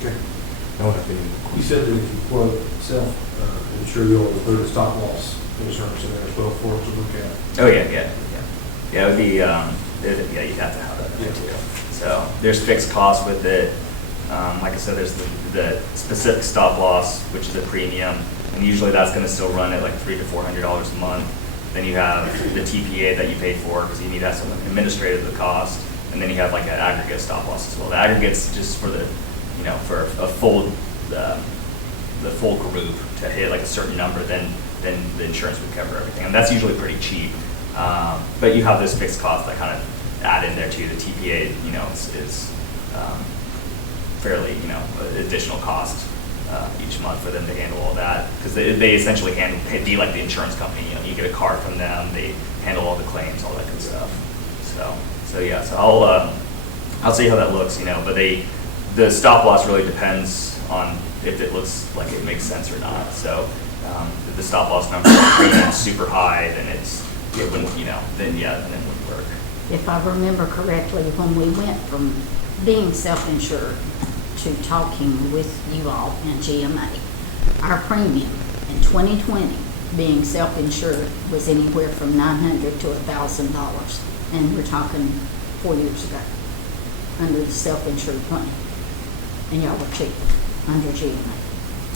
Okay. I don't have any. You said that if you quote self-insure, you'll include a stop loss insurance in there as well for us to look at. Oh yeah. It would be yeah, you'd have to have that in there too. So there's fixed costs with it. Like I said, there's the specific stop loss, which is a premium, and usually that's going to still run at like $300 to $400 a month. Then you have the TPA that you pay for because you need to have some administrative cost, and then you have like an aggregate stop loss as well. The aggregate's just for the, you know, for a full the full group to hit like a certain number, then the insurance would cover everything, and that's usually pretty cheap. But you have those fixed costs that kind of add in there too. The TPA, you know, is fairly, you know, additional cost each month for them to handle all that, because they essentially be like the insurance company. You know, you get a card from them, they handle all the claims, all that good stuff. So yeah, so I'll see how that looks, you know. But the stop loss really depends on if it looks like it makes sense or not. So if the stop loss number is super high, then it wouldn't, then it wouldn't work. If I remember correctly, when we went from being self-insured to talking with you all and GMA, our premium in 2020, being self-insured, was anywhere from $900 to $1,000. And we're talking 4 years ago, under the self-insured plan. And y'all were cheap, under GMA.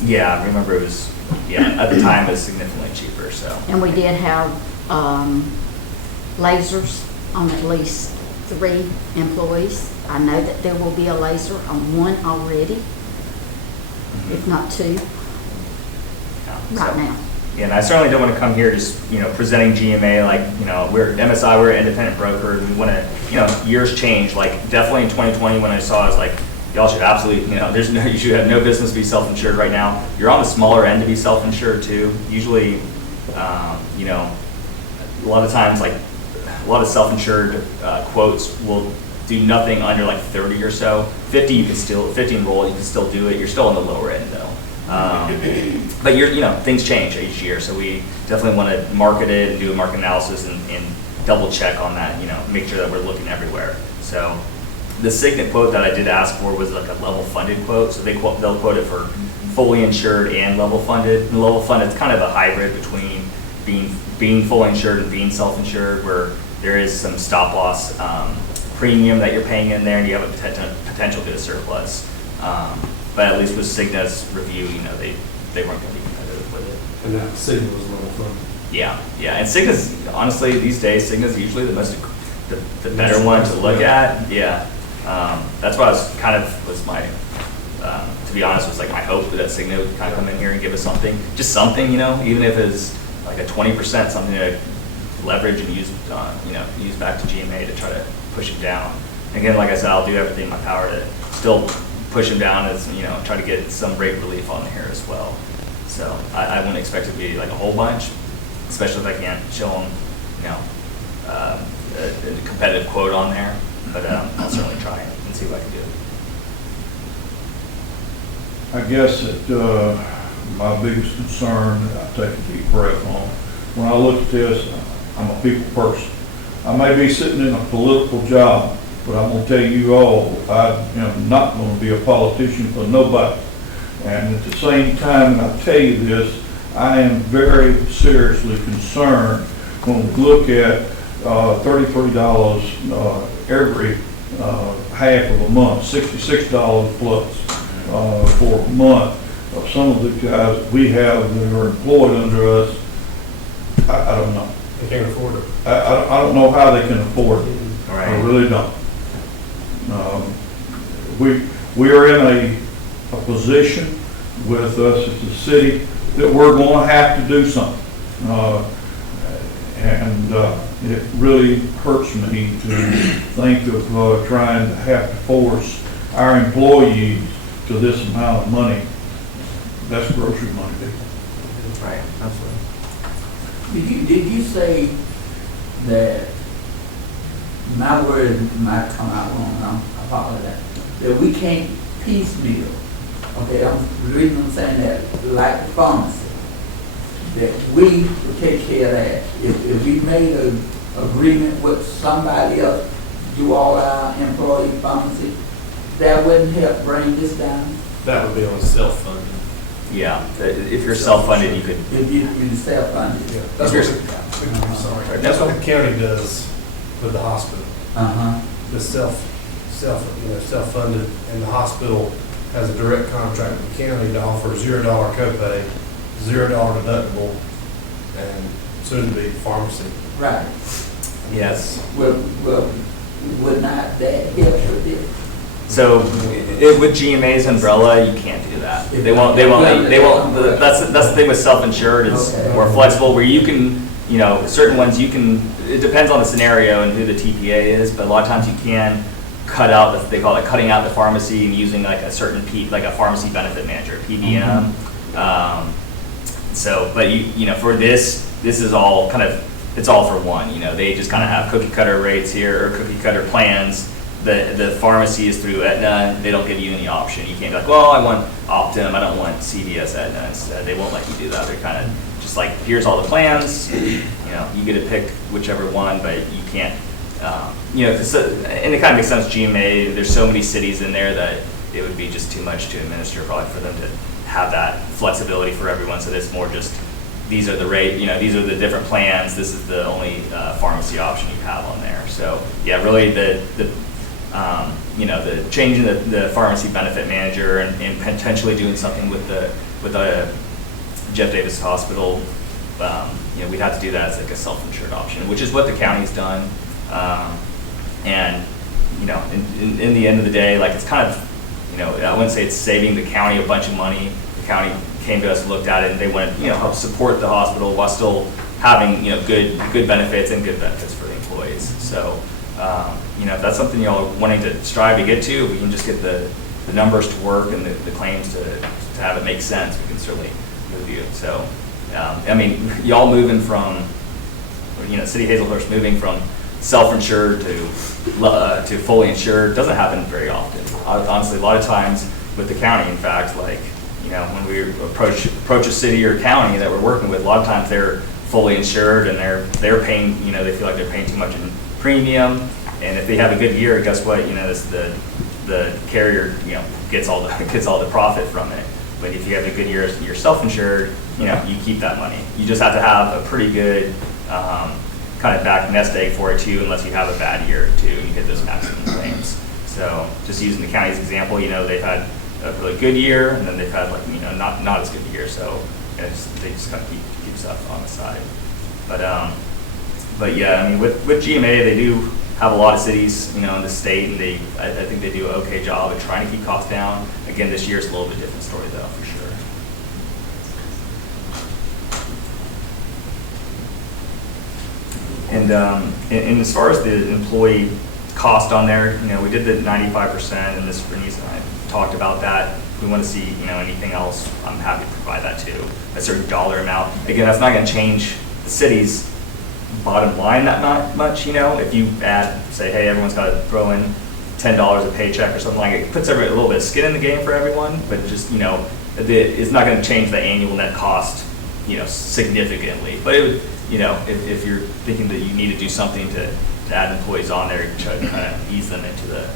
Yeah, I remember it was, at the time it was significantly cheaper, so. And we did have lasers on at least 3 employees. I know that there will be a laser on 1 already, if not 2, Yeah, right so- now. Yeah, and I certainly don't want to come here just, presenting GMA like, we're MSI, we're an independent broker. We want to, years change. Like definitely in 2020 when I saw, I was like, y'all should absolutely, you should have no business to be self-insured right now. You're on the smaller end to be self-insured too. Usually, a lot of times, like a lot of self-insured quotes will do nothing under like 30 or so. 50 enroll, you can still do it. You're still on the lower end though. But things change each year, so we definitely want to market it and do a market analysis and double check on that, make sure that we're looking everywhere. So the Cigna quote that I did ask for was like a level funded quote, so they'll quote it for fully insured and level funded. And level funded is kind of a hybrid between being fully insured and being self-insured, where there is some stop loss premium that you're paying in there, and you have a potential to get a surplus. But at least with Cigna's review, they weren't going to be competitive with it. And that signal was a little fun. Yeah. And Cigna's, honestly, these days, Cigna's usually the better one to look at. Yeah. That's why was my, to be honest, was like my hope that Cigna would kind of come in here and give us something, just something, even if it's like a 20%, something to leverage and use back to GMA to try to push it down. And again, like I said, I'll do everything in my power to still push them down as, try to get some rate relief on here as well. So I wouldn't expect it to be like a whole bunch, especially if I can't show them, a competitive quote on there. But I'll certainly try and see what I can do. I guess that my biggest concern, I take a deep breath on, when I look at this, I'm a people person. I may be sitting in a political job, but I'm going to tell you all, I am not going to be a politician for nobody. And at the same time, and I tell you this, I am very seriously concerned when we look at $33 every half of a month, $66 plus for a month of some of the guys that we have that are employed under us. I don't know. They can't afford it. I don't know how they can afford it. All I right. really don't. We are in a position with us as a city that we're going to have to do something. It really hurts me to think of trying to have to force our employees to this amount of money. That's grocery money, people. Right. Absolutely. Did you say that, my word might come out wrong, I apologize, that we can't piecemeal, okay, the reason I'm saying that, like the pharmacy, that we will take care of that. If we made an agreement with somebody else, do all our employee pharmacy, that wouldn't help bring this down? That would be on self-funded. Yeah. If you're self-funded, you could. If you self-funded? Yeah. That's what, that's what the county does with the hospital. Uh-huh. The self-funded, and the hospital has a direct contract with the county to offer $0 copay, $0 deductible, and soon to be pharmacy. Right. Yes. Well, would not that help with it? So with GMA's umbrella, you can't do that. They won't. That's the thing with self-insured. It's more flexible, where you can, certain ones you can. It depends on the scenario and who the TPA is, but a lot of times you can cut out. They call it cutting out the pharmacy and using like a certain like a pharmacy benefit manager, PBM. But for this is all kind of, it's all for one. They just kind of have cookie cutter rates here, or cookie cutter plans. the pharmacy is through Aetna, they don't give you any option. You can't be like, well, I want Optum, I don't want CVS Aetna instead. They won't let you do that. They're kind of just like, here's all the plans, you know, you get to pick whichever one, but you can't, you know, and it kind of makes sense, GMA, there's so many cities in there that it would be just too much to administer probably for them to have that flexibility for everyone. So it's more just, these are the rate, you know, these are the different plans, this is the only pharmacy option you have on there. So yeah, really you know, the changing the pharmacy benefit manager and potentially doing something with the Jeff Davis Hospital, you know, we'd have to do that as like a self-insured option, which is what the county's done. And, you know, in the end of the day, like it's kind of, you know, I wouldn't say it's saving the county a bunch of money. The county came to us and looked at it, and they want to, you know, help support the hospital while still having, you know, good benefits and good benefits for the employees. So, you know, if that's something y'all are wanting to strive to get to, if we can just get the numbers to work and the claims to have it make sense, we can certainly move you. So, I mean, y'all moving from, you know, City of Hazelhurst moving from self-insured to fully insured doesn't happen very often. Honestly, a lot of times with the county, in fact, like, you know, when we approach a city or county that we're working with, a lot of times they're fully insured and they're paying, you know, they feel like they're paying too much in premium. And if they have a good year, guess what? You know, the carrier, you know, gets all the profit from it. But if you have a good year, you're self-insured, you know, you keep that money. You just have to have a pretty good kind of back nest egg for it too, unless you have a bad year too, and you hit those maximum claims. So just using the county's example, you know, they've had a really good year, and then they've had like, you know, not as good a year. So they just kind of keep stuff on the side. But yeah, I mean, with GMA, they do have a lot of cities, you know, in the state, and I think they do an okay job at trying to keep costs down. Again, this year's a little bit different story though, for sure. And as far as the employee cost on there, you know, we did the 95%, and Ms. Bernice and I talked about that. If we want to see, you know, anything else, I'm happy to provide that too. A certain dollar amount. Again, that's not going to change the city's bottom line that much, you know. If you add, say, hey, everyone's got to throw in $10 a paycheck or something like it, puts a little bit of skin in the game for everyone, but just, you know, it's not going to change the annual net cost, you know, significantly. But it would, you know, if you're thinking that you need to do something to add employees on there, try to kind of ease them into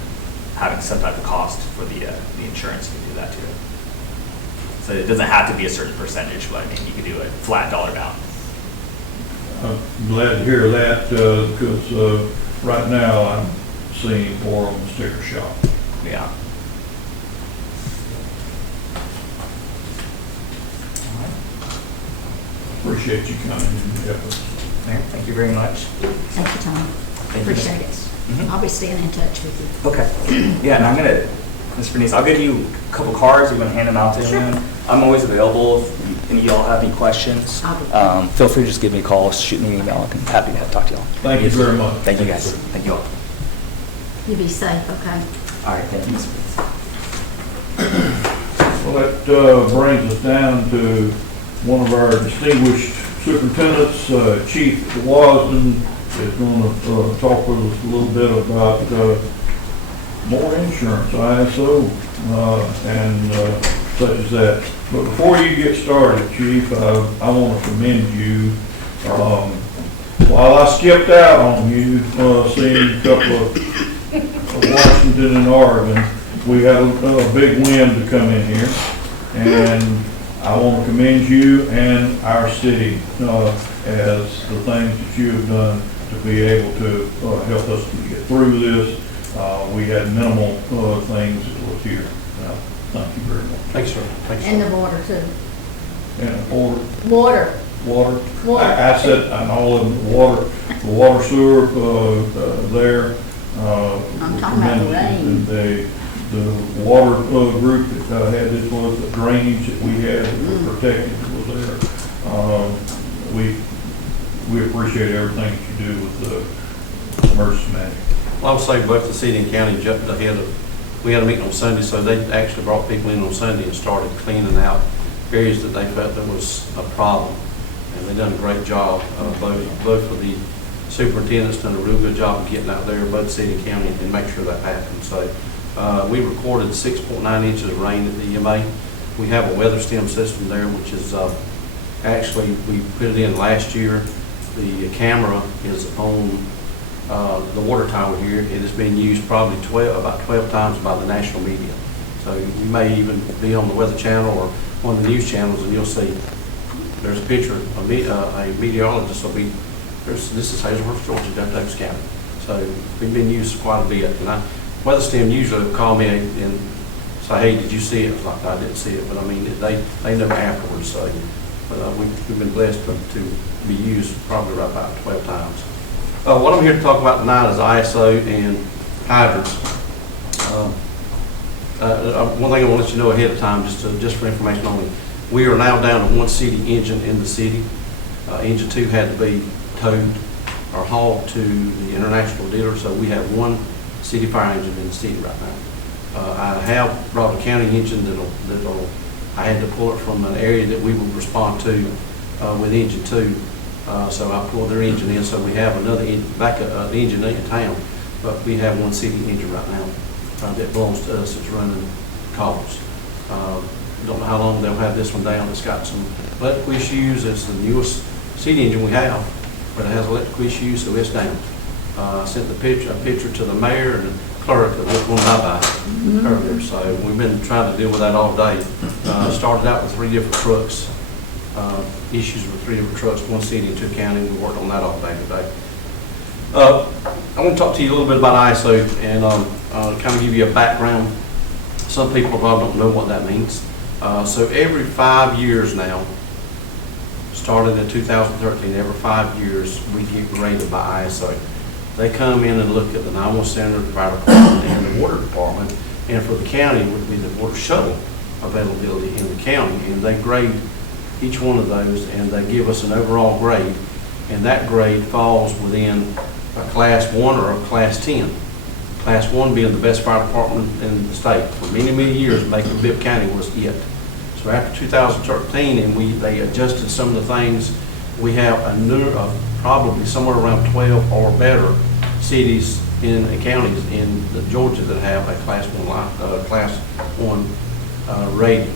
having some type of cost for the insurance, you can do that too. So it doesn't have to be a certain percentage, but I mean, you could do a flat dollar amount. I'm glad to hear that, because right now I'm seeing more on the sticker shock. Yeah. Appreciate you coming and helping us. Thank you very much. Thank you, Tom. Thank you. Appreciate it. Mhm. I'll be staying in touch with you. Okay. Yeah, and I'm gonna, Ms. Bernice, I'll give you a couple cards. We're gonna hand them out to everyone. I'm always available if any of y'all have any questions. Feel free to just give me a call, shoot me an email. I'm happy to talk to y'all. Thank you very much. Thank you, guys. Thank you all. You be safe, okay? All right, thank you, Ms. Bernice. Well, that brings us down to one of our distinguished superintendents, Chief Wasden, is going to talk with us a little bit about more insurance, ISO, and such as that. But before you get started, Chief, I want to commend you. While I skipped out on you, seeing a couple of Washington and Oregon, we had a big win to come in here, and I want to commend you and our city as the things that you have done to be able to help us to get through this. We had minimal things that was here. Thank you very much. Thanks, sir. Thanks, sir. And the water too. And Water. water. I said, I know the water sewer there. I'm talking about the rain. The water group that had this was the drainage that we had that was protected was there. We appreciate everything that you do with the emergency management. Well, I would say both the city and county jumped ahead of, we had a meeting on Sunday, so they actually brought people in on Sunday and started cleaning out areas that they felt there was a problem. And they've done a great job, both for the superintendent's done a real good job of getting out there, Bud City and County, and make sure that happens. So, we recorded 6.9 inches of rain at the EMA. We have a weather stem system there, which is, actually, we put it in last year. The camera is on the water tower here. It has been used probably about 12 times by the national media. So you may even be on the Weather Channel or one of the news channels, and you'll see there's a picture of a meteorologist will be. This is Hazelhurst, Georgia, Davis County. So we've been used quite a bit. And Weather Stem usually will call me and say, "Hey, did you see it?" I was like, "I didn't see it," but I mean, they know afterwards. So, but we've been blessed to be used probably right about 12 times. What I'm here to talk about tonight is ISO and hydrants. One thing I want to let you know ahead of time, just for information only, we are now down to one city engine in the city. Engine 2 had to be towed or hauled to the international dealer, so we have one city fire engine in the city right now. I have brought a county engine I had to pull it from an area that we would respond to with engine 2. So I pulled their engine in, so we have another engine in town, but we have one city engine right now that belongs to us. It's running calls. Don't know how long they'll have this one down. It's got some electrical issues. It's the newest city engine we have, but it has electrical issues, so it's down. I sent a picture to the mayor and the clerk of which one I buy earlier. So we've been trying to deal with that all day. Started out with 3 different trucks. Issues with 3 different trucks, one city and 2 county. We worked on that all day today. I want to talk to you a little bit about ISO and kind of give you a background. Some people probably don't know what that means. So every 5 years now, started in 2013, every 5 years we get graded by ISO. They come in and look at the 911 center, the fire department, and the water department, and for the county it would be the water shuttle availability in the county, and they grade each one of those, and they give us an overall grade, and that grade falls within a class 1 or a class 10. Class 1 being the best fire department in the state. For many, many years, Macon-Bibb County was it. So after 2013, and they adjusted some of the things, we have a new, probably somewhere around 12 or better cities and counties in Georgia that have a class 1 rating.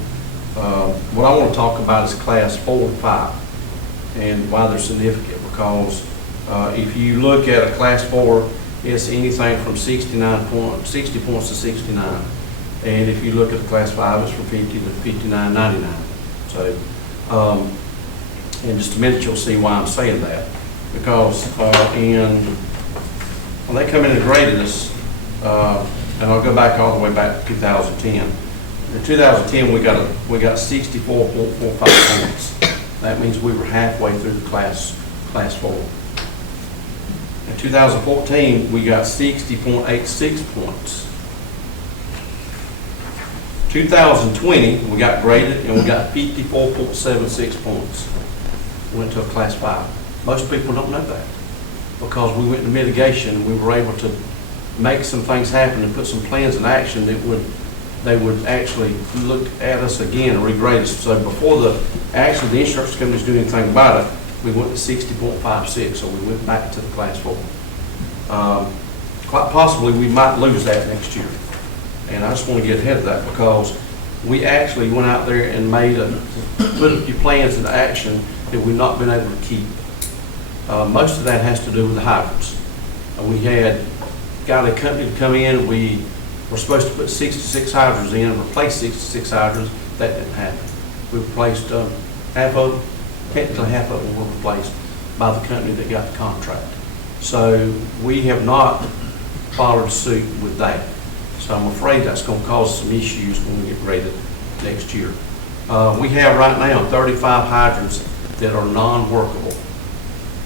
What I want to talk about is class 4 and 5 and why they're significant, because if you look at a class 4, it's anything from 60 points to 69. And if you look at the class 5, it's from 50 to 59.99. So, in just a minute you'll see why I'm saying that. Because when they come in and graded us, and I'll go back all the way back to 2010. In 2010, we got 64.45 points. That means we were halfway through the class 4. In 2014, we got 60.86 points. 2020, we got graded and we got 54.76 points. We went to a class 5. Most people don't know that because we went to mitigation and we were able to make some things happen and put some plans in action that they would actually look at us again and regrade us. So before the insurance companies do anything about it, we went to 60.56, so we went back to the class 4. Quite possibly we might lose that next year. And I just want to get ahead of that because we actually went out there and put a few plans into action that we've not been able to keep. Most of that has to do with the hydrants. We had got a company to come in. We were supposed to put 66 hydrants in and replace 66 hydrants. That didn't happen. We replaced half of them. Technically half of them were replaced by the company that got the contract. So we have not followed suit with that. So I'm afraid that's going to cause some issues when we get graded next year. We have right now 35 hydrants that are non-workable.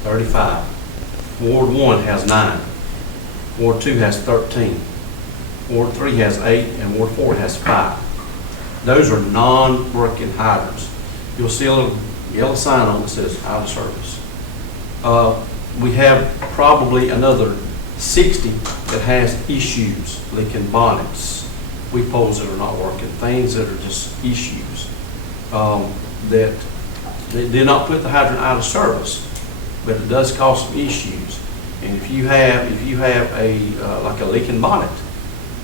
35. Ward 1 has 9. Ward 2 has 13. Ward 3 has 8, and Ward 4 has 5. Those are non-working hydrants. You'll see a little yellow sign on it that says out of service. We have probably another 60 that has issues, leaking bonnets, weep holes that are not working, things that are just issues. That they did not put the hydrant out of service, but it does cause some issues. And if you have a, like a leaking bonnet,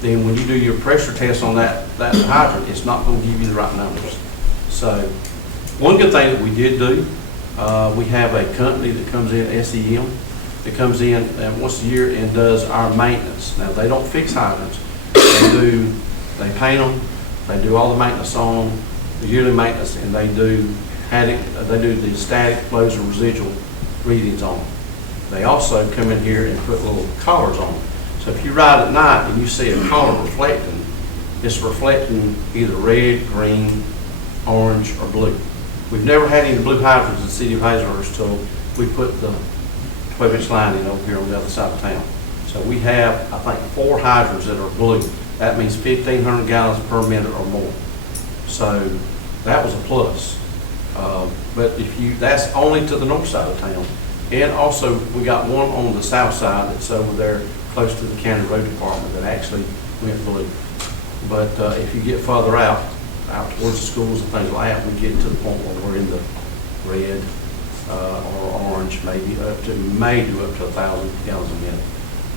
then when you do your pressure test on that hydrant, it's not gonna give you the right numbers. So, one good thing that we did do, we have a company that comes in, SEM, that comes in once a year and does our maintenance. Now, they don't fix hydrants. They paint them, they do all the maintenance on them, the yearly maintenance, and they do the static flows and residual readings on them. They also come in here and put little collars on them. So if you ride at night and you see a collar reflecting, it's reflecting either red, green, orange, or blue. We've never had any blue hydrants in the city of Hazlehurst till we put the 12-inch line in over here on the other side of town. So we have, I think, 4 hydrants that are blue. That means 1,500 gallons per minute or more. So that was a plus. But that's only to the north side of town. And also, we got one on the south side that's over there close to the county road department that actually went blue. But if you get further out towards the schools and things like that, we get to the point where we're in the red or orange, maybe do up to 1,000 gallons a minute.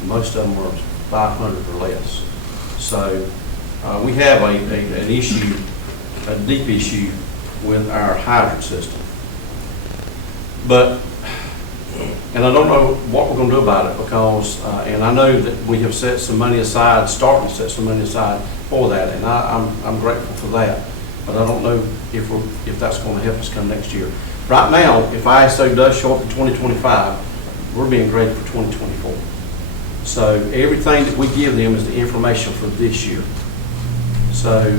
Most of them are 500 or less. So we have an issue, a deep issue with our hydrant system. And I don't know what we're going to do about it because, and I know that we have set some money aside, starting to set some money aside for that, and I'm grateful for that. But I don't know if that's going to help us come next year. Right now, if ISO does show up in 2025, we're being graded for 2024. So everything that we give them is the information for this year. So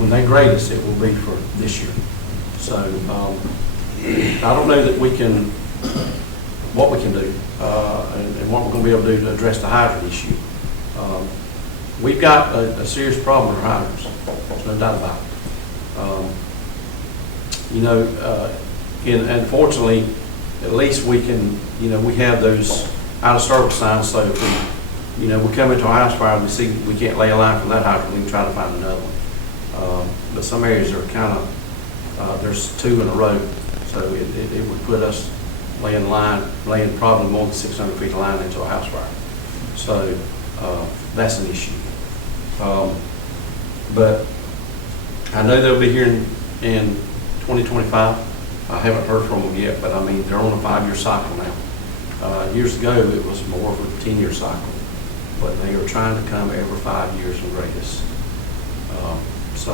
when they grade us, it will be for this year. So I don't know that what we can do and what we're going to be able to do to address the hydrant issue. We've got a serious problem with our hydrants. There's no doubt about it. And unfortunately, at least we can, we have those out of service signs, so if we come into a house fire and we see we can't lay a line from that hydrant, we can try to find another one. But some areas are kind of, there's 2 in a row, so it would put us laying probably more than 600 feet of line into a house fire. So that's an issue. But I know they'll be here in 2025. I haven't heard from them yet, but I mean, they're on a 5-year cycle now. Years ago, it was more of a 10-year cycle, but they are trying to come every 5 years and grade us. So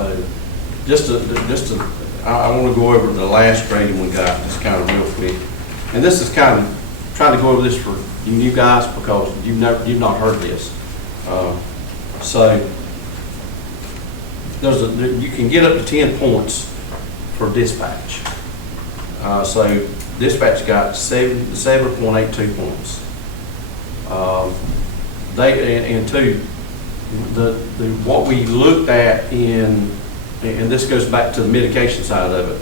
I want to go over the last grading we got, just kind of real quick. And this is kind of trying to go over this for you new guys because you've not heard this. So you can get up to 10 points for dispatch. So dispatch got 7.82 points. What we looked at and this goes back to the mitigation side of it,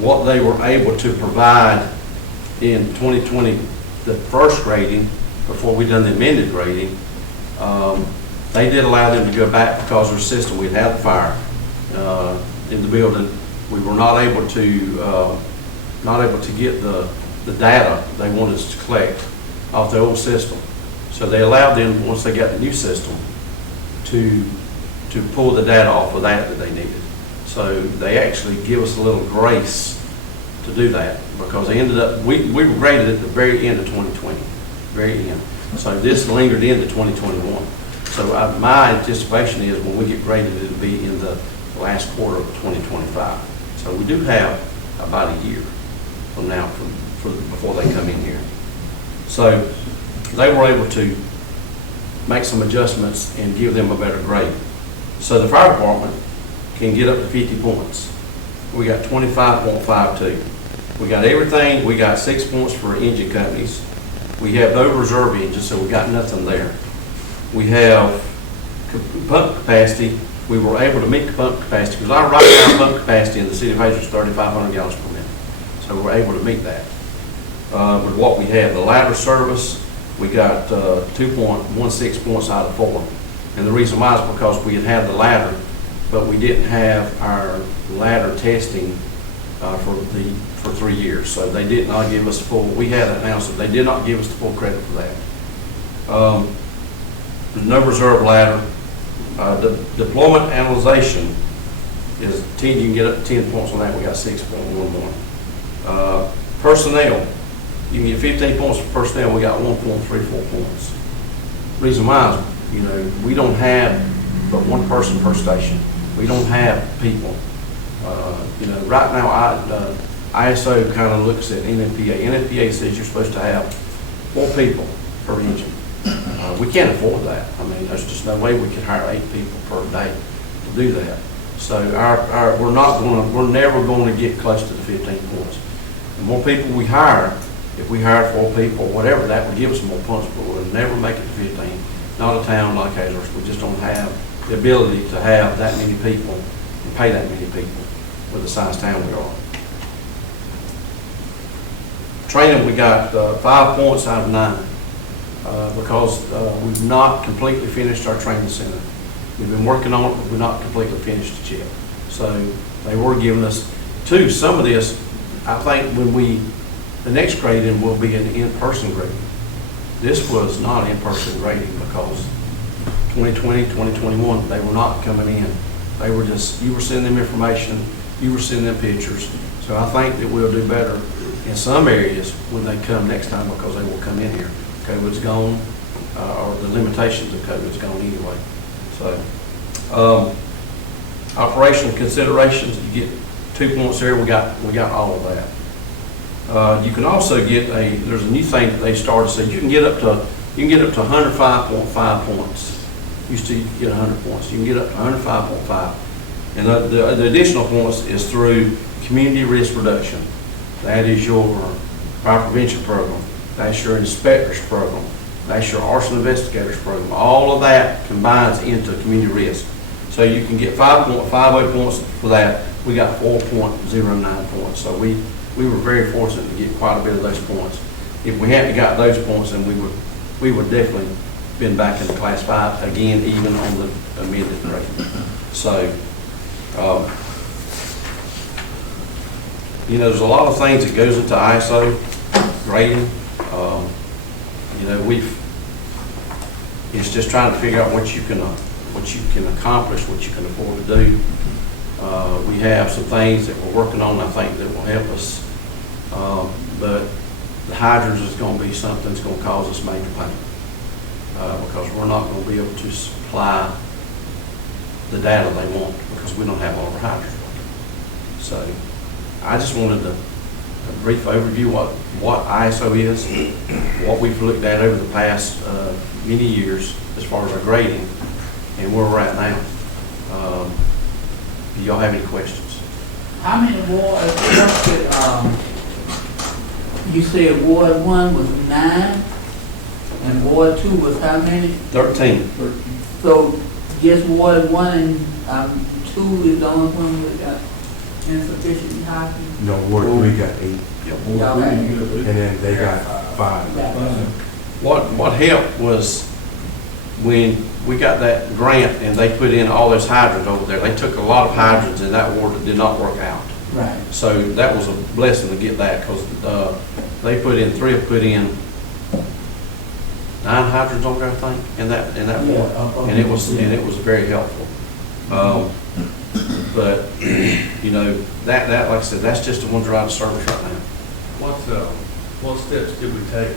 what they were able to provide in 2020, the first grading, before we done the amended grading, they did allow them to go back because of their system. We'd had the fire in the building. We were not able to get the data they wanted us to collect off the old system. So they allowed them, once they got the new system, to pull the data off of that they needed. So they actually give us a little grace to do that because they ended up, we were graded at the very end of 2020, very end. So this lingered into 2021. So my anticipation is when we get graded, it'll be in the last quarter of 2025. So we do have about a year from now before they come in here. So they were able to make some adjustments and give them a better grade. So the fire department can get up to 50 points. We got 25.52. We got everything. We got 6 points for engine companies. We have no reserve engines, so we got nothing there. We have pump capacity. We were able to meet the pump capacity because our right now pump capacity in the city of Hazlehurst is 3,500 gallons per minute. So we're able to meet that. With what we have, the ladder service, we got 2.16 points out of 4. And the reason why is because we had the ladder, but we didn't have our ladder testing for the for 3 years. So they did not give us full, we had announced that they did not give us the full credit for that. The number reserve ladder, the deployment analyzation is 10, you can get up to 10 points on that, we got 6.11. Personnel, you can get 15 points for personnel, we got 1.34 points. Reason why is, we don't have but one person per station. We don't have people. Right now, ISO kind of looks at NFPA. NFPA says you're supposed to have 4 people per engine. We can't afford that. I mean, there's just no way we can hire 8 people per day to do that. So we're never going to get close to the 15 points. The more people we hire, if we hire 4 people, whatever, that would give us more points, but we'll never make it to 15. Not a town like Hazlehurst. We just don't have the ability to have that many people and pay that many people with the size town we are. Training, we got 5 points out of 9 because we've not completely finished our training center. We've been working on it, but we're not completely finished it yet. So they were giving us, too, some of this, I think the next grading will be an in-person grading. This was not in-person grading because 2020, 2021, they were not coming in. They were just, you were sending them information, you were sending them pictures. So I think that we'll do better in some areas when they come next time because they will come in here. COVID's gone, or the limitations of COVID's gone anyway. So, operational considerations, you get 2 points there, we got all of that. You can also get there's a new thing that they started, so you can get up to 105.5 points. Used to get 100 points. You can get up to 105.5. And the additional points is through community risk reduction. That is your fire prevention program. That's your inspectors program. That's your arson investigators program. All of that combines into community risk. So you can get 5.50 points for that. We got 4.09 points. So we were very fortunate to get quite a bit of those points. If we hadn't got those points, then we would definitely been back in the class 5 again, even on the amended rating. So, there's a lot of things that goes into ISO grading. It's just trying to figure out what you can accomplish, what you can afford to do. We have some things that we're working on, I think, that will help us. But the hydrants is going to be something that's going to cause us major pain because we're not going to be able to supply the data they want because we don't have all of our hydrants. So I just wanted a brief overview what ISO is, what we've looked at over the past many years as far as our grading, and where we're at now. Do y'all have any questions? How many wards, you said Ward 1 was 9, and Ward 2 was how many? 13. So just Ward 1 and 2 is the only one that got insufficient hockey? No, Ward 3 got 8, Y'all had and then they got 5. What helped was when we got that grant and they put in all those hydrants over there. They took a lot of hydrants in that ward that did not work out. Right. So that was a blessing to get that because they put in 9 hydrants on there, I think, in that ward, and it was very helpful. But that like I said, that's just the one drive service right now. What steps did we take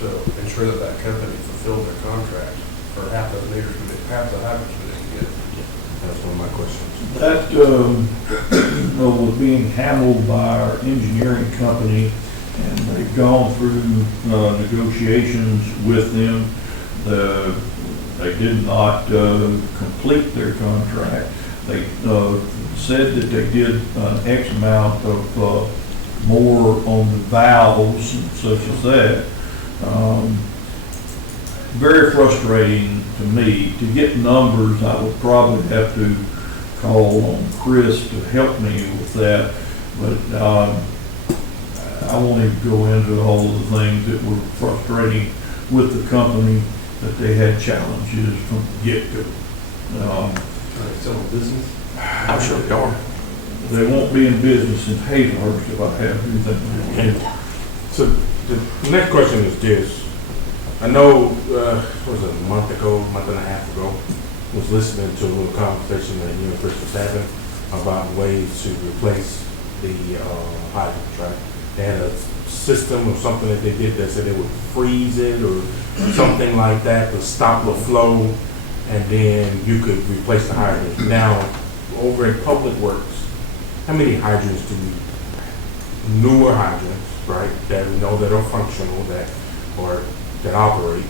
to ensure that company fulfilled their contract for half the meters, half the hydrants we didn't get? That's one of my questions. That was being handled by our engineering company, and they've gone through negotiations with them. They did not complete their contract. They said that they did an X amount of more on the valves and such as that. Very frustrating to me. To get numbers, I would probably have to call on Chris to help me with that, but I won't even go into all of the things that were frustrating with the company, that they had challenges from the get-go. Still in business? I'm sure they are. They won't be in business in Hazelhurst if I have anything. And so the next question is this. I know, what was it, a month and a half ago, was listening to a little conversation that you and Chris was having about ways to replace the hydrants, right? They had a system or something that they did that said they would freeze it or something like that to stop the flow, and then you could replace the hydrants. Now, over at Public Works, how many hydrants do we, newer hydrants, right, that we know that are functional, that operate,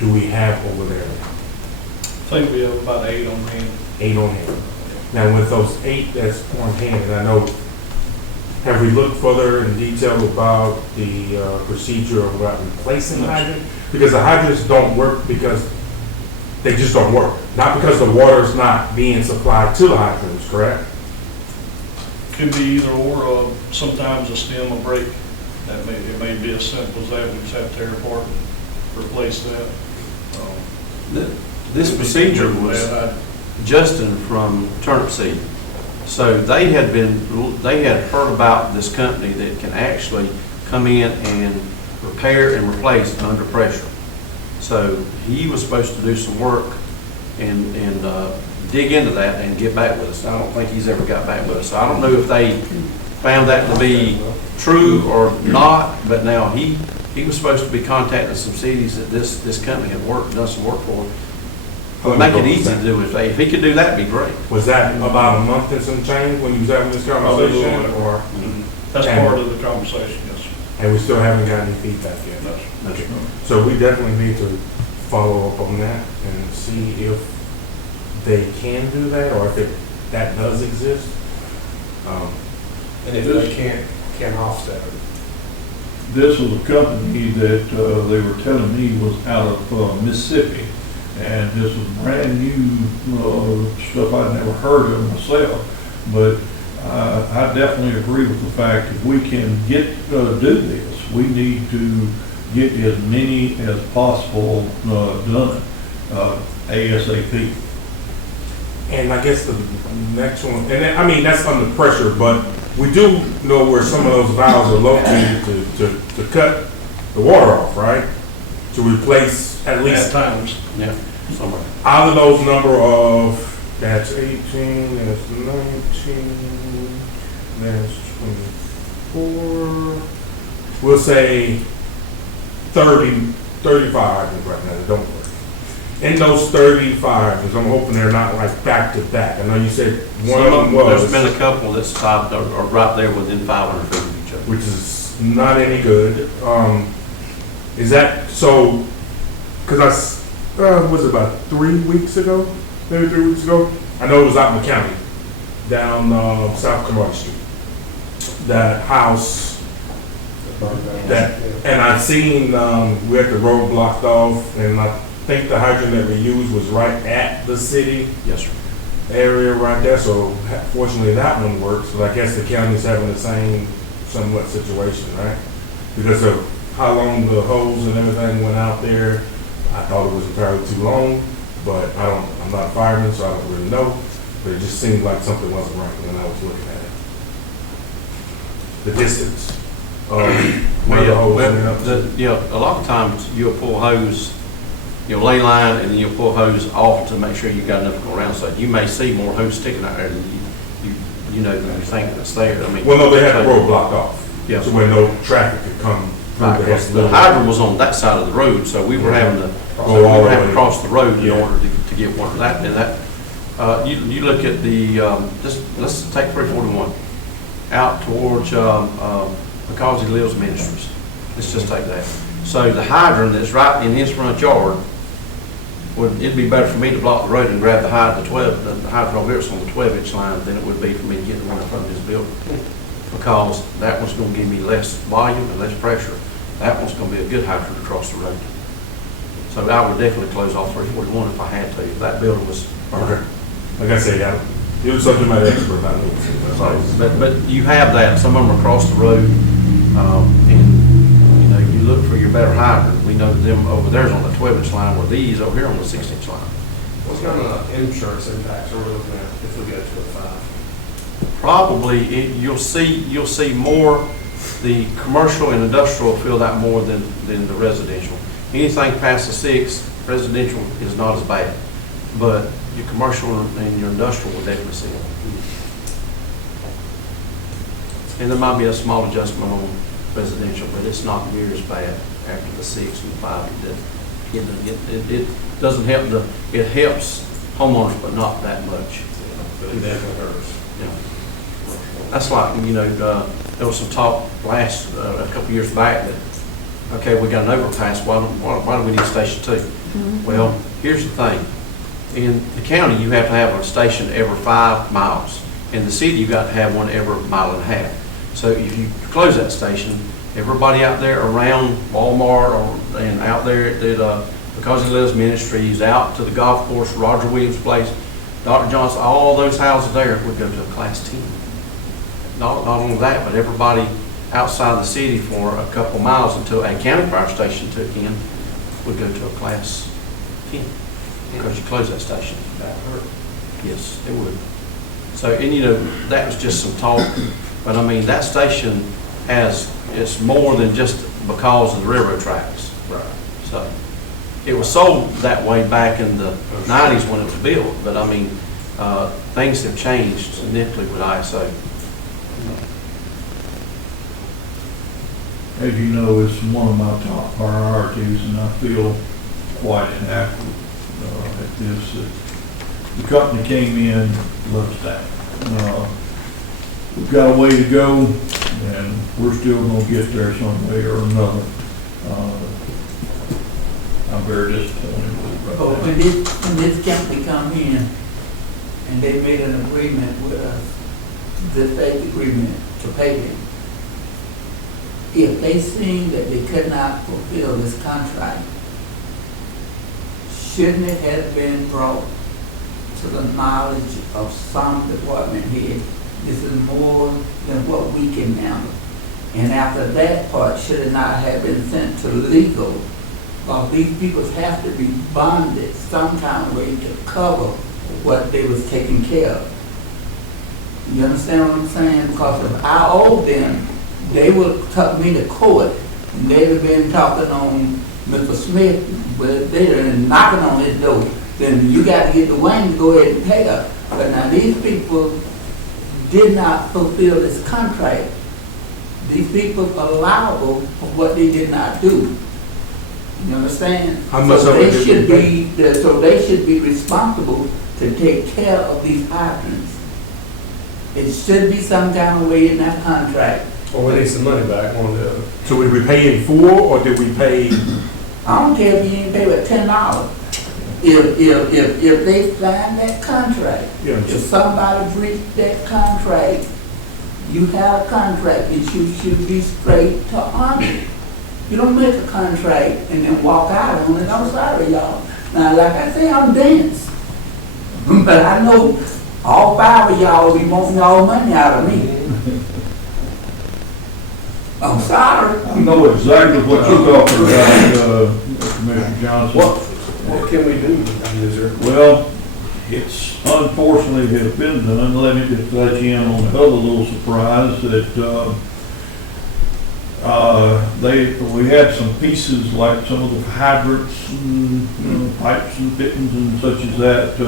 do we have over there? I think we have about 8 on hand. 8 on hand. Now, with those 8 that's on hand, and I know, have we looked further in detail about the procedure about replacing hydrants? Because the hydrants don't work because they just don't work. Not because the water's not being supplied to the hydrants, correct? Could be either or, sometimes a stem will break. It may be as simple as that, we just have to tear apart and replace that. This procedure was Justin from Turnip Seed. So they had heard about this company that can actually come in and repair and replace under pressure. So he was supposed to do some work and dig into that and get back with us. I don't think he's ever got back with us. So I don't know if they found that to be true or not, but now he was supposed to be contacting some cities that this company had done some work for. Make it easy to do it. If he could do that, it'd be great. Was that about a month and some change when you was having this conversation, or? That's part of the conversation, yes, sir. And we still haven't got any feedback yet? Yes, sir. Okay. So we definitely need to follow up on that and see if they can do that, or if that does exist. And if they can't offset it. This was a company that they were telling me was out of Mississippi. And this was brand new stuff I'd never heard of myself. But I definitely agree with the fact that we can do this. We need to get as many as possible done ASAP. And I guess the next one, and then, I mean, that's under pressure, but we do know where some of those valves are located to cut the water off, right? To replace at least. At times. Yeah, somewhere. Out of those number of, that's 18, that's 19, that's 24, we'll say 30, 35 right now that don't work. In those 35, because I'm hoping they're not like back to back. I know you said one of them was. There's been a couple that stopped or right there within 500 feet of each other. Which is not any good. Is that, so, because was it about 3 weeks ago? Maybe 3 weeks ago? I know it was out in the county, down South Kamar Street. That house, and I seen, we had the road blocked off, and I think the hydrant that we used was right at the city. Yes, sir. Area right there, so fortunately that one works, but I guess the county's having the same somewhat situation, right? Because of how long the hose and everything went out there, I thought it was entirely too long, but I'm not a fireman, so I don't really know, but it just seemed like something wasn't right when I was looking at it. The distance of where the hose went up to. A lot of times you'll pull hose, you'll lay line and then you'll pull hose off to make sure you've got enough to go around. So you may see more hose sticking out there than you know, than you think that's there. I mean, Well, no, they had the road blocked off. Yeah. So where no traffic could come through. Right, They had to the hydrant was on that side of the road, so we were having to Go all the way. cross the road in Yeah. order to get one. You look at the, let's take 341 out towards, because he lives Ministries. Let's just take that. So the hydrant that's right in his front yard, it'd be better for me to block the road and grab the hydrant over here on the 12-inch line than it would be for me to get the one in front of his building. Because that one's gonna give me less volume and less pressure. That one's gonna be a good hydrant across the road. So I would definitely close off 341 if I had to, if that building was Okay. burned. Like I say, it was something my expert about. But you have that, some of them are across the road, and, you know, you look for your better hydrant. We know that them over there's on the 12-inch line, where these over here on the 6-inch line. What kind of insurance impacts are we looking at if we go to a 5? Probably, you'll see more, the commercial and industrial will feel that more than the residential. Anything past the 6, residential is not as bad, but your commercial and your industrial will definitely see it. And there might be a small adjustment on residential, but it's not near as bad after the 6 and the 5. It doesn't help it helps homeowners, but not that much. But it definitely hurts. Yeah. That's like, there was some talk a couple years back that, okay, we got an overpass, why do we need Station 2? Well, here's the thing. In the county, you have to have a station every 5 miles. In the city, you've got to have one every 1.5 miles. So if you close that station, everybody out there around Walmart and out there at Because He Lives Ministries, out to the golf course, Roger Williams Place, Dr. Johnson, all those houses there would go to a Class 10. Not only that, but everybody outside the city for a couple miles until a county fire station took in would go to a Class 10 because you close that station. That hurt. Yes, it would. So, and that was just some talk, but I mean, that station it's more than just because of the railroad tracks. Right. So, it was sold that way back in the 90s when it was built, but I mean, things have changed significantly with ISO. As you know, it's one of my top priorities, and I feel quite inadequate at this. The company came in, let us down. We've got a way to go, and we're still going to get there some way or another. I'm very disappointed with it But right now. when this company come in and they made an agreement with us, the state agreement to pay them, if they seen that they could not fulfill this contract, shouldn't it have been brought to the knowledge of some department head? This is more than what we can handle. And after that part, should it not have been sent to legal? Because these people have to be bonded some kind of way to cover what they was taking care of. You understand what I'm saying? Because if I owed them, they would took me to court, and they'd have been talking on Mr. Smith, but they'd have been knocking on his door. Then you got to get the Wayne to go ahead and pay up. But now these people did not fulfill this contract. These people are liable for what they did not do. You understand? How much So of it they did should they be, so they should be responsible to take care of these hydrants. It should be some kind of way in that contract. Or we need some money back on the, So did we pay in full, or did we pay? I don't care if you ain't pay but $10. If they sign that contract, Yeah. if somebody breached that contract, you have a contract and you should be straight to honor it. You don't make a contract and then walk out on it. I'm sorry, y'all. Now, like I say, I'm dense. But I know all 5 of y'all be wanting all money out of me. I'm sorry. I know exactly what you're talking about, Commissioner Johnson. what can we do? I mean, is there? Well, it's unfortunately it has been done. Let me just let you in on another little surprise that we had some pieces like some of the hydrants and pipes and fittings and such as that.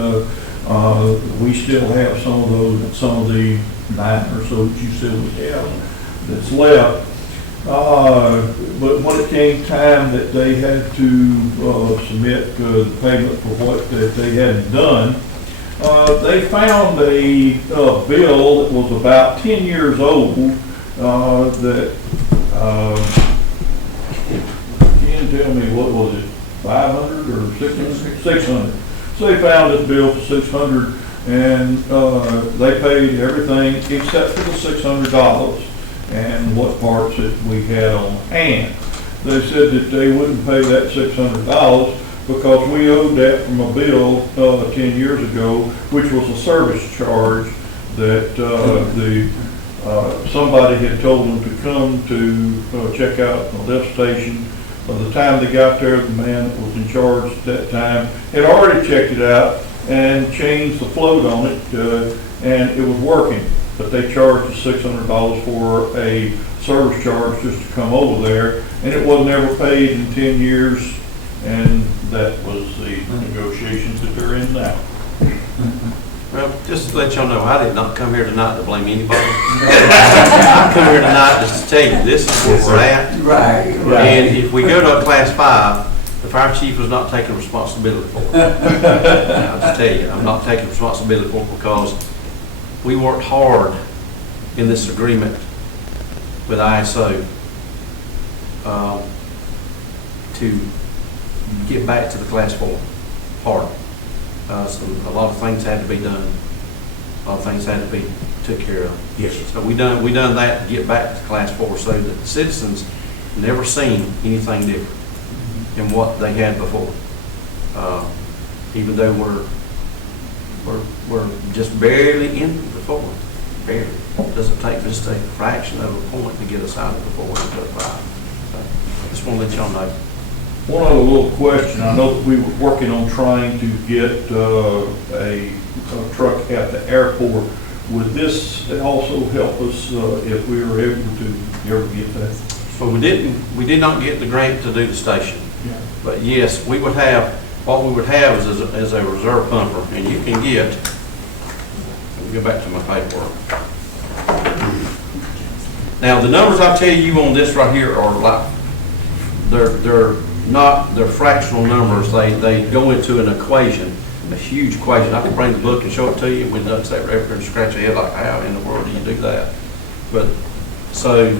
We still have some of those, some of the 9 or so that you said we have that's left. But when it came time that they had to submit the payment for what that they hadn't done, they found a bill that was about 10 years old that, can you tell me, what was it, 500 or 600? 600. So they found this bill for 600 and they paid everything except for the $600 and what parts that we had on hand. They said that they wouldn't pay that $600 because we owed that from a bill 10 years ago, which was a service charge that somebody had told them to come to check out the lift station. By the time they got there, the man that was in charge at that time had already checked it out and changed the float on it, and it was working. but they charged us $600 for a service charge just to come over there, and it wasn't ever paid in 10 years, and that was the negotiations that they're in now. Well, just to let y'all know, I did not come here tonight to blame anybody. I come here tonight just to tell you, this is where we're at. Right, right. And if we go to a class 5, the fire chief was not taking responsibility for it. I'll just tell you, I'm not taking responsibility for it because we worked hard in this agreement with ISO to get back to the class 4 hard. So a lot of things had to be done. A lot of things had to be took care of. Yes, sir. So we done that to get back to class 4 so that the citizens never seen anything different than what they had before. Even though we're just barely in the 4, barely. It doesn't take just a fraction of a point to get us out of the 4 into the 5. So just want to let y'all know. One other little question, I know that we were working on trying to get a truck at the airport. Would this also help us if we were able to ever get that? Well, we did not get the grant to do the station. Yeah. But yes, what we would have is a reserve pumper, and you can get, let me go back to my paperwork. Now, the numbers I tell you on this right here are like, they're fractional numbers. They go into an equation, a huge equation. I can bring the book and show it to you. We don't say ever and scratch your head like, how in the world do you do that? But so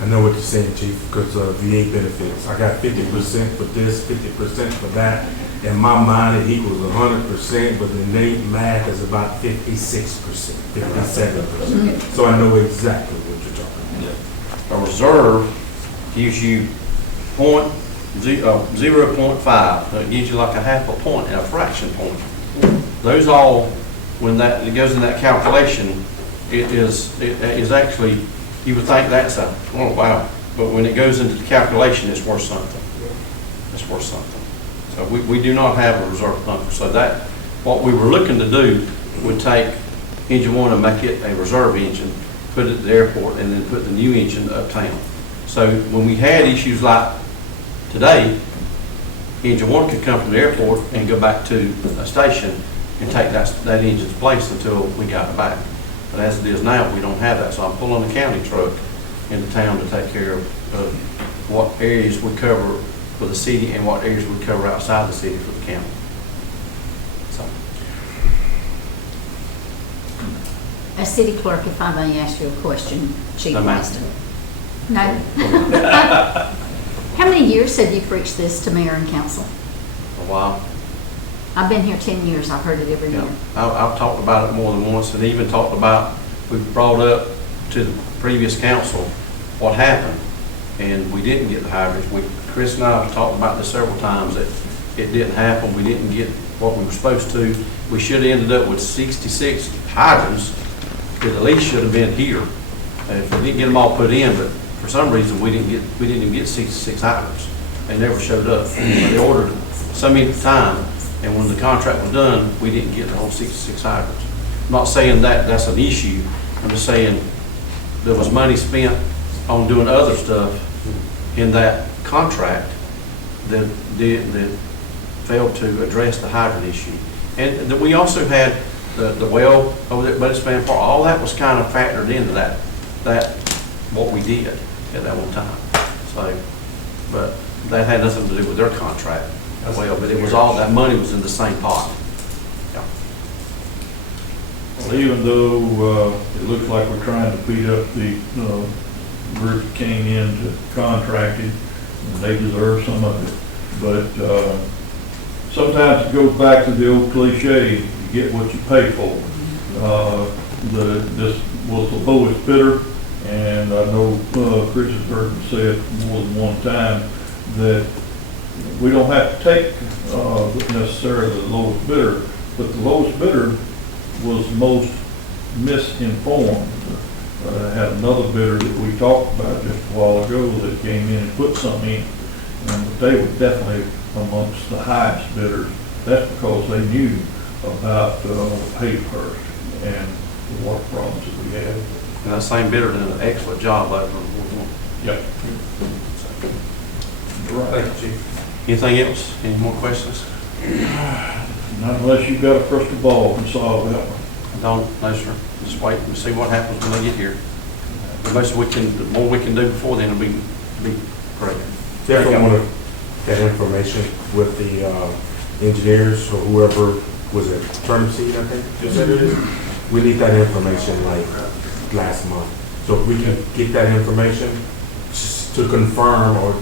I know what you're saying, Chief, because VA benefits. I got 50% for this, 50% for that. In my mind, it equals 100%, but the Nate math is about 56%, 57%. So I know exactly what you're talking about. a reserve gives you 0.5. It gives you like a half a point and a fraction point. Those all, when it goes in that calculation, it is actually, you would think that's oh wow, but when it goes into the calculation, it's worth something. It's worth something. So we do not have a reserve pump. So that, what we were looking to do would take engine 1 and make it a reserve engine, put it at the airport, and then put the new engine uptown. So when we had issues like today, engine 1 could come from the airport and go back to a station and take that engine's place until we got it back. But as it is now, we don't have that. So I'm pulling the county truck into town to take care of what areas we cover for the city and what areas we cover outside the city for the county. So. As city clerk, if I may ask you a question, Chief No, ma'am. Weston. No? How many years have you preached this to mayor and council? A while. I've been here 10 years. I've heard it every Yeah. year. I've talked about it more than once, and even talked about, we brought up to the previous council what happened, and we didn't get the hydrants. Chris and I have talked about this several times, that it didn't happen. We didn't get what we were supposed to. We should have ended up with 66 hydrants, that at least should have been here. And if we didn't get them all put in, but for some reason, we didn't even get 66 hydrants. They never showed up. They ordered so many at the time, and when the contract was done, we didn't get the whole 66 hydrants. I'm not saying that that's an issue. I'm just saying there was money spent on doing other stuff in that contract that failed to address the hydrant issue. And we also had the well over there at Buddy Park. All that was kind of factored into that what we did at that one time. So, but that had nothing to do with their contract. Well, but it was all, that money was in the same pot. Yeah. Well, even though it looks like we're trying to beat up the group that came in to contract it, and they deserve some of it. But sometimes it goes back to the old cliche, you get what you pay for. This was the lowest bidder, and I know Chris has heard me say it more than one time, that we don't have to take necessarily the lowest bidder, but the lowest bidder was most misinformed. I had another bidder that we talked about just a while ago that came in and put something in, and they were definitely amongst the highest bidders. That's because they knew about Hayhurst and the water problems that we have. And that same bidder did an excellent job over in Ward One. Yep. Right. Thank you, Chief. Anything else? Any more questions? Not unless you've got a crystal ball to solve that one. Don't, no, sir. Just wait and see what happens when they get here. The most we can, the more we can do before then will be great. Definitely want to that information with the engineers or whoever was it, Turnipseed, I think you said it is. We need that information like last month. So if we can get that information just to confirm or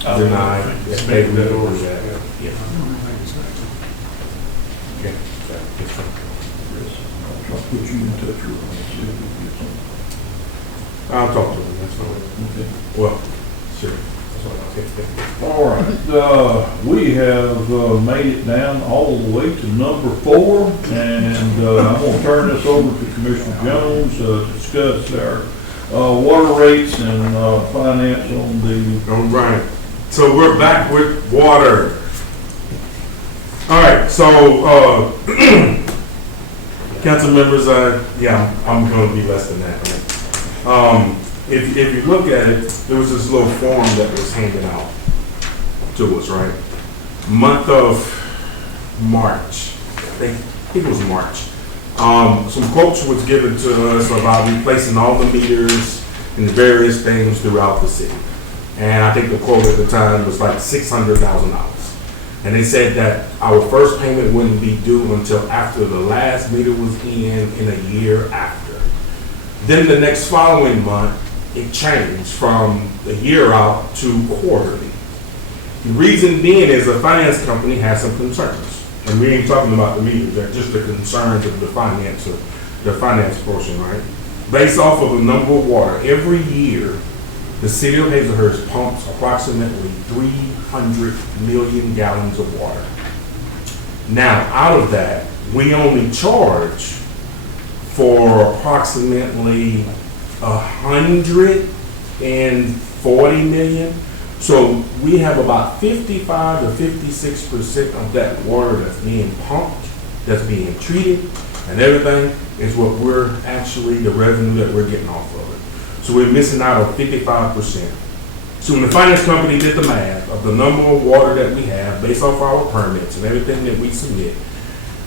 deny if they will do that. Yeah. Okay. Yes, sir. I'll put you in touch with them and see if we can get something. I'll talk to them, that's fine. Okay. Well, sure. That's all I'll say. All right, we have made it down all the way to number 4, and I'm going to turn this over to Commissioner Jones to discuss our water rates and finance on the. All right. So we're back with water. All right, so council members, yeah, I'm going to be less than that. Right? If you look at it, there was this little form that was handed out to us, right? Month of March, I think it was March. Some quotes was given to us about replacing all the meters and various things throughout the city. And I think the quote at the time was like $600,000. And they said that our first payment wouldn't be due until after the last meter was in a year after. Then the next following month, it changed from a year out to quarterly. The reason then is the finance company has some concerns. And we ain't talking about the meters, they're just the concerns of the finance portion, right? Based off of the number of water, every year, the city of Hazelhurst pumps approximately 300 million gallons of water. Now, out of that, we only charge for approximately 140 million. So we have about 55 to 56% of that water that's being pumped, that's being treated, and everything is what we're actually, the revenue that we're getting off of it. So we're missing out on 55%. So when the finance company did the math of the number of water that we have based off our permits and everything that we submit,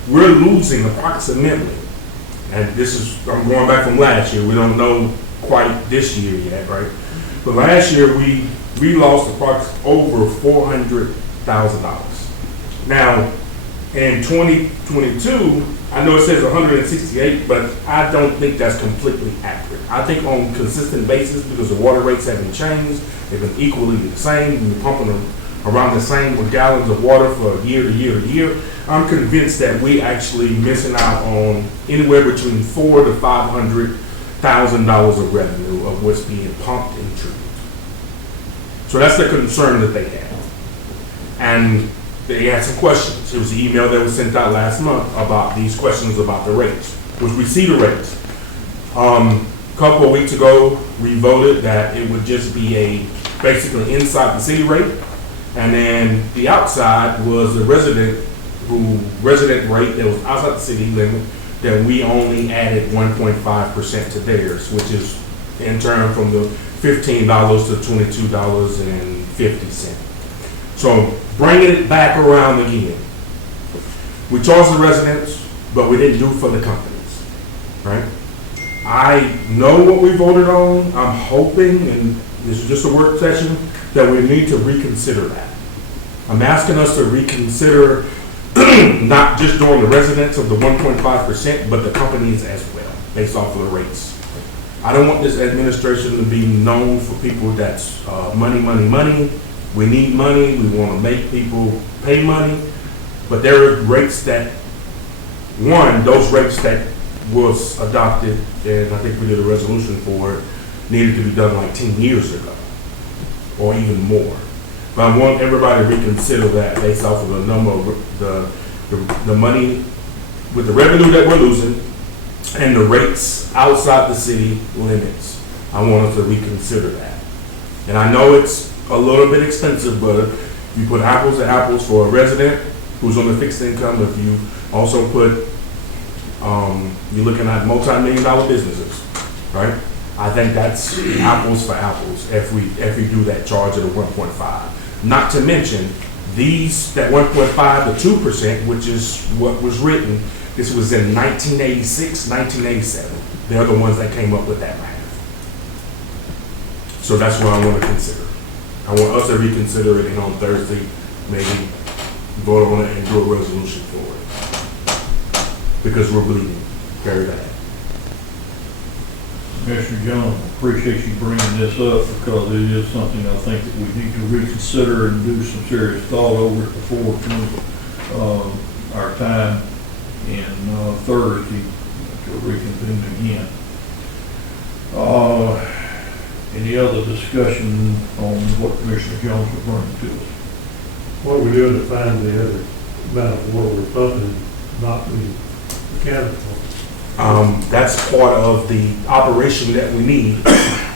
we're losing approximately, and this is, I'm going back from last year, we don't know quite this year yet, right? But last year we lost approximately over $400,000. Now, in 2022, I know it says 168, but I don't think that's completely accurate. I think on a consistent basis, because the water rates haven't changed, they've been equally the same, we've been pumping around the same with gallons of water for year to year to year. I'm convinced that we actually missing out on anywhere between $400,000 to $500,000 of revenue of what's being pumped and treated. So that's the concern that they have. And they had some questions. There was an email that was sent out last month about these questions about the rates, which we see the rates. A couple of weeks ago, we voted that it would just be basically inside the city rate, and then the outside was the resident rate that was outside the city limit, that we only added 1.5% to theirs, which is in turn from the $15 to $22.50. So bringing it back around again. We charged the residents, but we didn't do it for the companies, right? I know what we voted on. I'm hoping, and this is just a work session, that we need to reconsider that. I'm asking us to reconsider not just doing the residents of the 1.5%, but the companies as well, based off of the rates. I don't want this administration to be known for people that's money, money, money. We need money, we want to make people pay money, but there are rates that, those rates that was adopted, and I think we did a resolution for it, needed to be done like 10 years ago, or even more. But I want everybody to reconsider that based off of the number of the money, with the revenue that we're losing, and the rates outside the city limits. I want us to reconsider that. And I know it's a little bit expensive, but you put apples to apples for a resident who's on the fixed income, if you also put, you're looking at multi-million-dollar businesses, right? I think that's apples for apples if we do that charge of the 1.5. Not to mention, that 1.5 to 2%, which is what was written, this was in 1986, 1987. They're the ones that came up with that math. So that's what I want to consider. I want us to reconsider it, and on Thursday, maybe vote on it and do a resolution for it. Because we're bleeding very bad. Commissioner Jones, appreciate you bringing this up because it is something I think that we need to reconsider and do some serious thought over it before it comes, our time in Thursday to reconvene again. Any other discussion on what Commissioner Jones was bringing to us? What we're doing to find the other amount of water we're pumping, not being accounted for. That's part of the operation that we need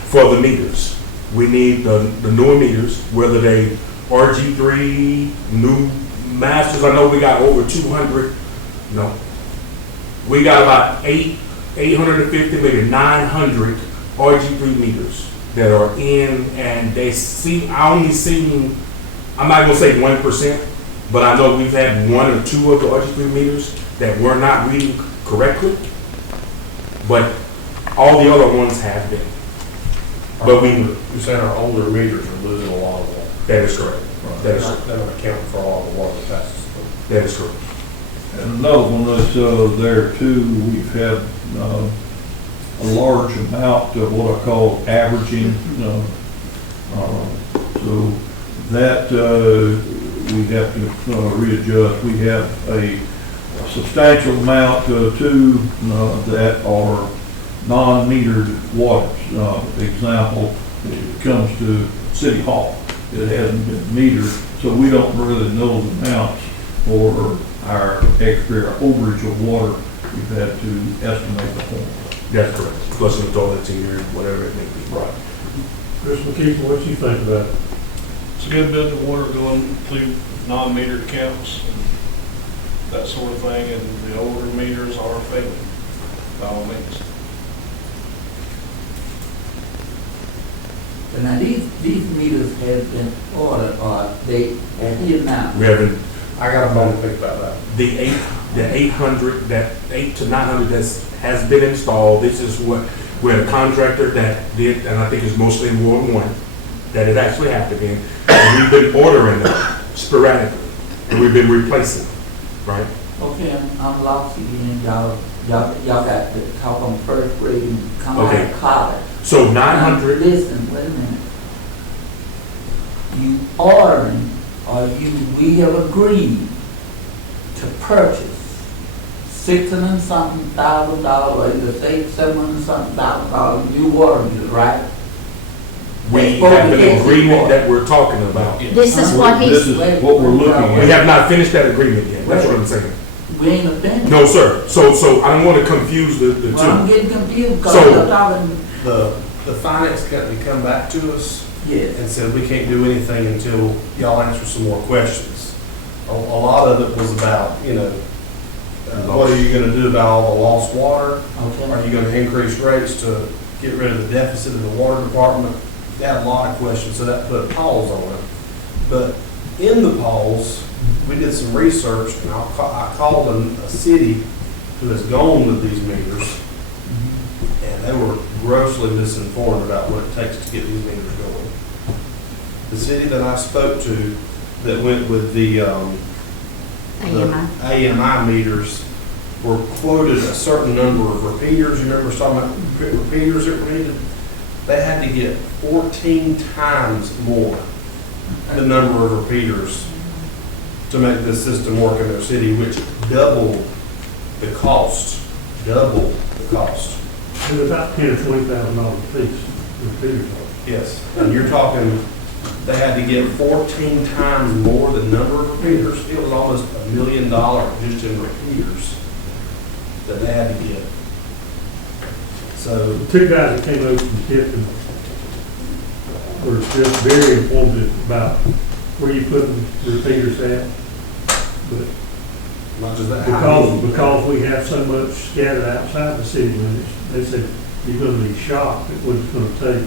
for the meters. We need the newer meters, whether they RG3, new masters. I know we got over 200. No, we got about 850, maybe 900 RG3 meters that are in, and they see. I only seen. I'm not gonna say 1%, but I know we've had 1 or 2 of the RG3 meters that were not reading correctly. But all the other ones have been. But you're saying our older meters are losing a lot of water. That is correct. That is They don't account for all the water that passes through. That is correct. And another one that's there too, we've had a large amount of what I call averaging. So that we have to readjust. We have a substantial amount too that are non-metered waters. Example, it comes to City Hall. It hasn't been metered, so we don't really know the amounts for our extra overage of water. We've had to estimate the whole. That's correct. Plus the toilets here, whatever it may be. Right. Chris McKeever, what you think about it? It's a good bit of water going through non-metered accounts and that sort of thing, and the older meters are failing, by all means. But now these meters have been ordered, or they are here now. We haven't. I got a moment to think about that. The 800, that 8 to 900 that has been installed. This is what we had a contractor that did, and I think it's mostly in Ward 1 that it actually happened in. And we've been ordering them sporadically, and we've been replacing them, right? Okay, I'm lost again. Y'all got to talk on first grade and come out Okay. of college. So 900. Listen, wait a minute. You ordering, or we have agreed to purchase $600,000, or either say $700,000 new water meters, right? We have an agreement that we're talking about. This is what This he's, is what we're looking We at. have not finished that agreement yet. That's what I'm saying. We ain't finished. No, sir. So I don't want to confuse the Well, I'm two. getting confused because So- you're talking, The finance company come back to us yes. and said, we can't do anything until y'all answer some more questions. A lot of it was about, what are you gonna do about all the lost water? Okay. Are you gonna increase rates to get rid of the deficit in the water department? They had a lot of questions, so that put a pause on it. But in the pause, we did some research, and I called a city who has gone with these meters, and they were grossly misinformed about what it takes to get these meters going. The city that I spoke to that went with the AMI meters were quoted a certain number of repeaters. You remember us talking about repeaters that were needed? They had to get 14 times more the number of repeaters to make this system work in their city, which doubled the cost. Double the cost. It was about $10,000 or $20,000 a piece. Repeaters. Yes. And you're talking, they had to get 14 times more the number of repeaters. It was almost $1 million just in repeaters that they had to get. So, The two guys that came over from Tipton were just very informative about where you put the repeaters at. but Not just that. because we have so much scattered outside the city limits, they said, you're gonna be shocked at what it's gonna take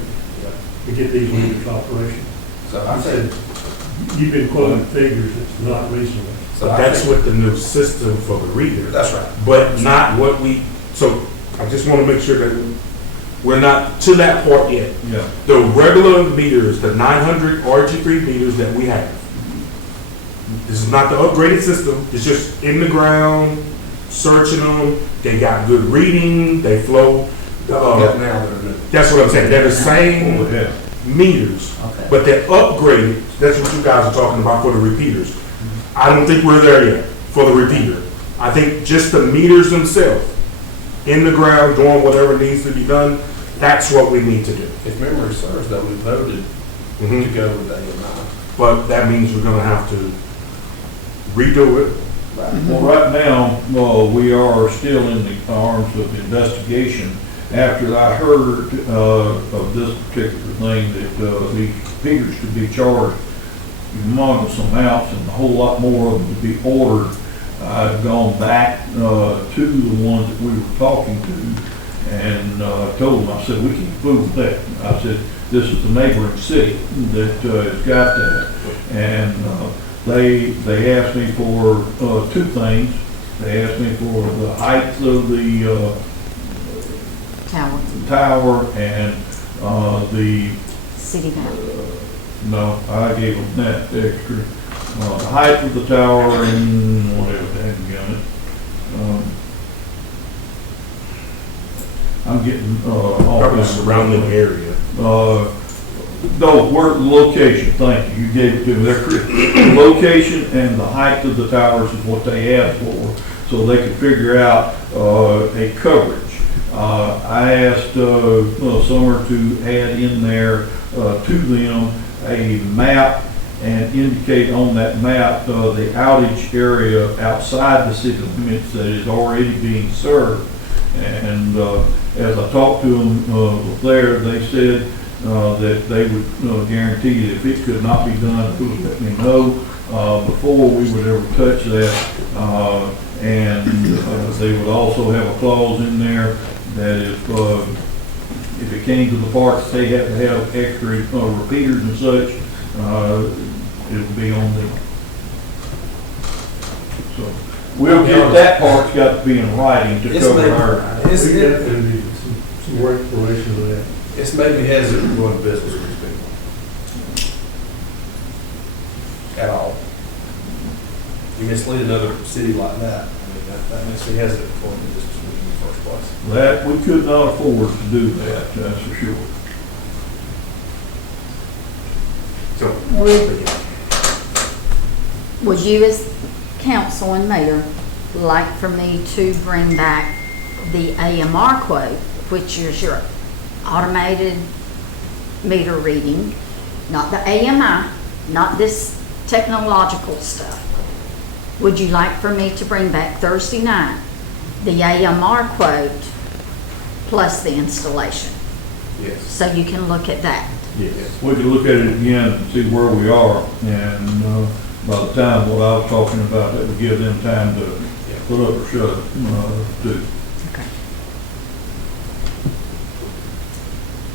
to get these meters operational. So I I said, said, you've been quoting figures that's not reasonable. so But I that's think, with the new system for the reader. that's right. But not what we, so I just want to make sure that we're not to that part yet. Yeah. The regular meters, the 900 RG3 meters that we have, this is not the upgraded system, it's just in the ground, searching them, they got good reading, they flow. Got now that are new. That's what I'm saying, they're the same Yeah. meters, Okay. but they're upgraded, that's what you guys are talking about for the repeaters. I don't think we're there yet for the repeater. I think just the meters themselves, in the ground, doing whatever needs to be done, that's what we need to do. If memory serves, though, we voted to Mhm. go with AMI. But that means we're gonna have to redo it. Well, right now, we are still in the arms of investigation. After I heard of this particular thing, that these figures could be charged humongous amounts and a whole lot more of them to be ordered, I've gone back to the ones that we were talking to and told them, I said, we can prove that. I said, this is the neighboring city that has got that. And they asked me for two things. They asked me for the height of the Tower, tower and the, city map. no, I gave them that extra. The height of the tower and whatever they hadn't got it. I'm getting all Probably kinds of surrounding area. No, word, location, thank you, you gave it to me, they're correct. Location and the height of the towers is what they asked for, so they could figure out a coverage. I asked Summer to add in there to them a map and indicate on that map the outage area outside the city limits that is already being served. And as I talked to them there, they said that they would guarantee that if it could not be done, please let me know before we would ever touch that. And they would also have a clause in there that if it came to the parts, they had to have extra repeaters and such, it would be on them. So we'll get that part's got to be in writing to It's cover maybe- our. It's, We it- definitely need some more exploration of that. it's made me hesitant to go into business with these people. At all. You mislead another city like that, I mean, that makes me hesitant to go into business with them in the first place. That, we could not afford to do that, that's for sure. So, Would you as council and mayor like for me to bring back the AMR quote, which is your automated meter reading, not the AMI, not this technological stuff? Would you like for me to bring back Thursday night the AMR quote plus the installation? Yes. So you can look at that. Yes. We could look at it again and see where we are, and by the time what I was talking about, that would give them time to put up or shut up, too. Okay.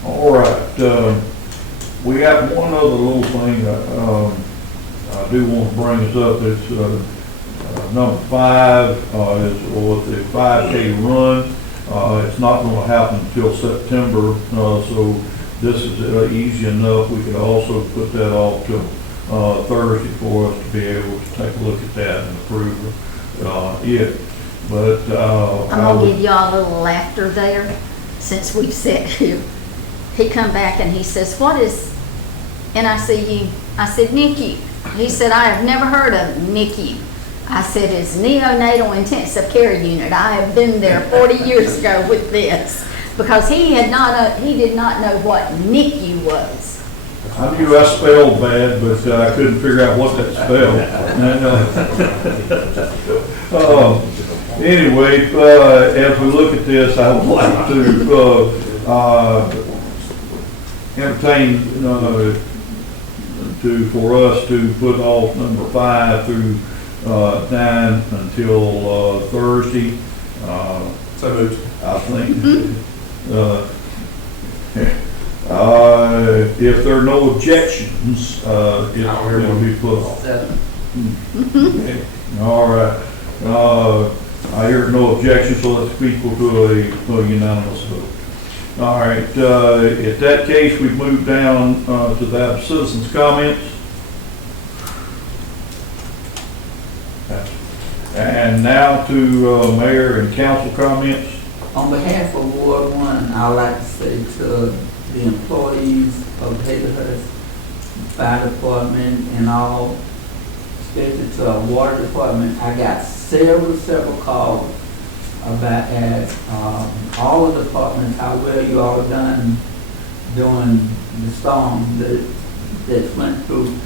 All right, we got one other little thing, I do want to bring this up, it's, number 5, is with the 5K run. It's not gonna happen until September, so this is easy enough. We could also put that off till Thursday for us to be able to take a look at that and approve it. But I'm gonna give y'all a little laughter there, since we've sat here. He come back and he says, what is NICU? I said, NICU. He said, I have never heard of NICU. I said, it's neonatal intensive care unit. I have been there 40 years ago with this, because he did not know what NICU was. I knew I spelled bad, but I couldn't figure out what that spelled. And, anyway, as we look at this, I would like to entertain for us to put off number 5 through time until, Thursday. So moved. I think, if there are no objections, it'll be put off. All right. I hear no objections, so let's equal to a unanimous vote. All right, at that case, we move down to that citizens' comments. And now to mayor and council comments. On behalf of Ward 1, I'd like to say to the employees of Hazelhurst Fire Department and all, especially to our water department, I got several calls about all of the departments, how well you all done during the storm that went through.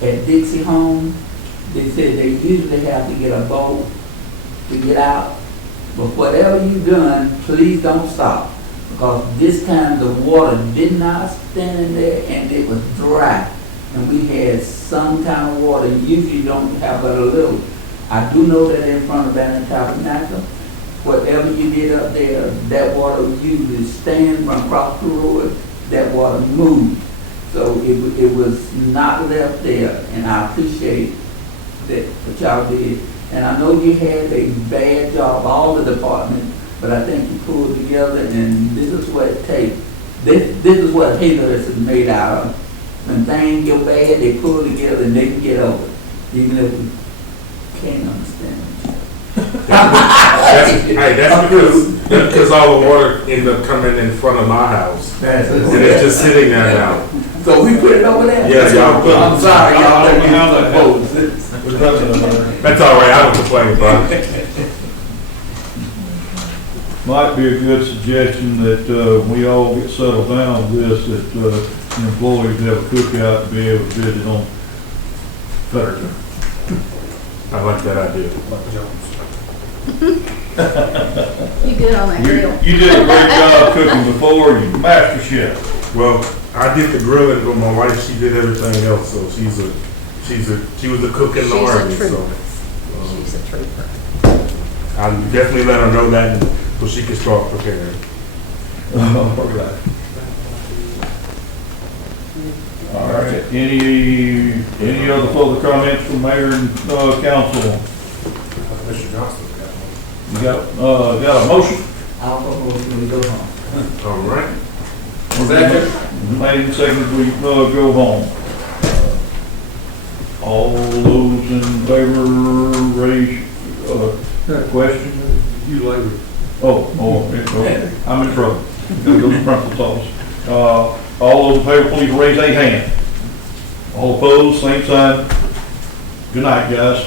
At Dixie Home, they said they usually have to get a boat to get out, but whatever you've done, please don't stop, because this time the water did not stand in there and it was dry, and we had some kind of water. Usually you don't have but a little. I do know that in front of Banner Tabernacle, whatever you did up there, that water usually stand from across the road, that water moved. So it was not left there, and I appreciate that what y'all did. And I know you had a bad job, all the departments, but I think you pulled together, and this is what it takes. This is what Hazelhurst is made out of. When things go bad, they pull together and they can get over it, even if we can't understand it. That's because all the water ended up coming in front of my house. And it's just sitting there now. So we put it over there? Yeah, y'all put it. I'm sorry, y'all let me have the vote. That's all right, I don't complain about it. Might be a good suggestion that we all get settled down with this, that the employees have a cookout and be able to bid it on Saturday. I like that idea. You good on that grill? You did a great job cooking before, you master chef. Well, I did the grilling, but my wife, she did everything else, so she was a cook in the army, so. She's a trooper. I'll definitely let her know that so she can start preparing. All right, any other further comments from mayor and council? Mr. Johnson got one. You got a motion? I'll propose we go home. All right. Made and seconded, we go home. All those in favor, raise, question? You later. Okay. I'm in trouble. Gotta go to the principal's office. All those in favor, please raise a hand. All opposed, same sign. Good night, guys.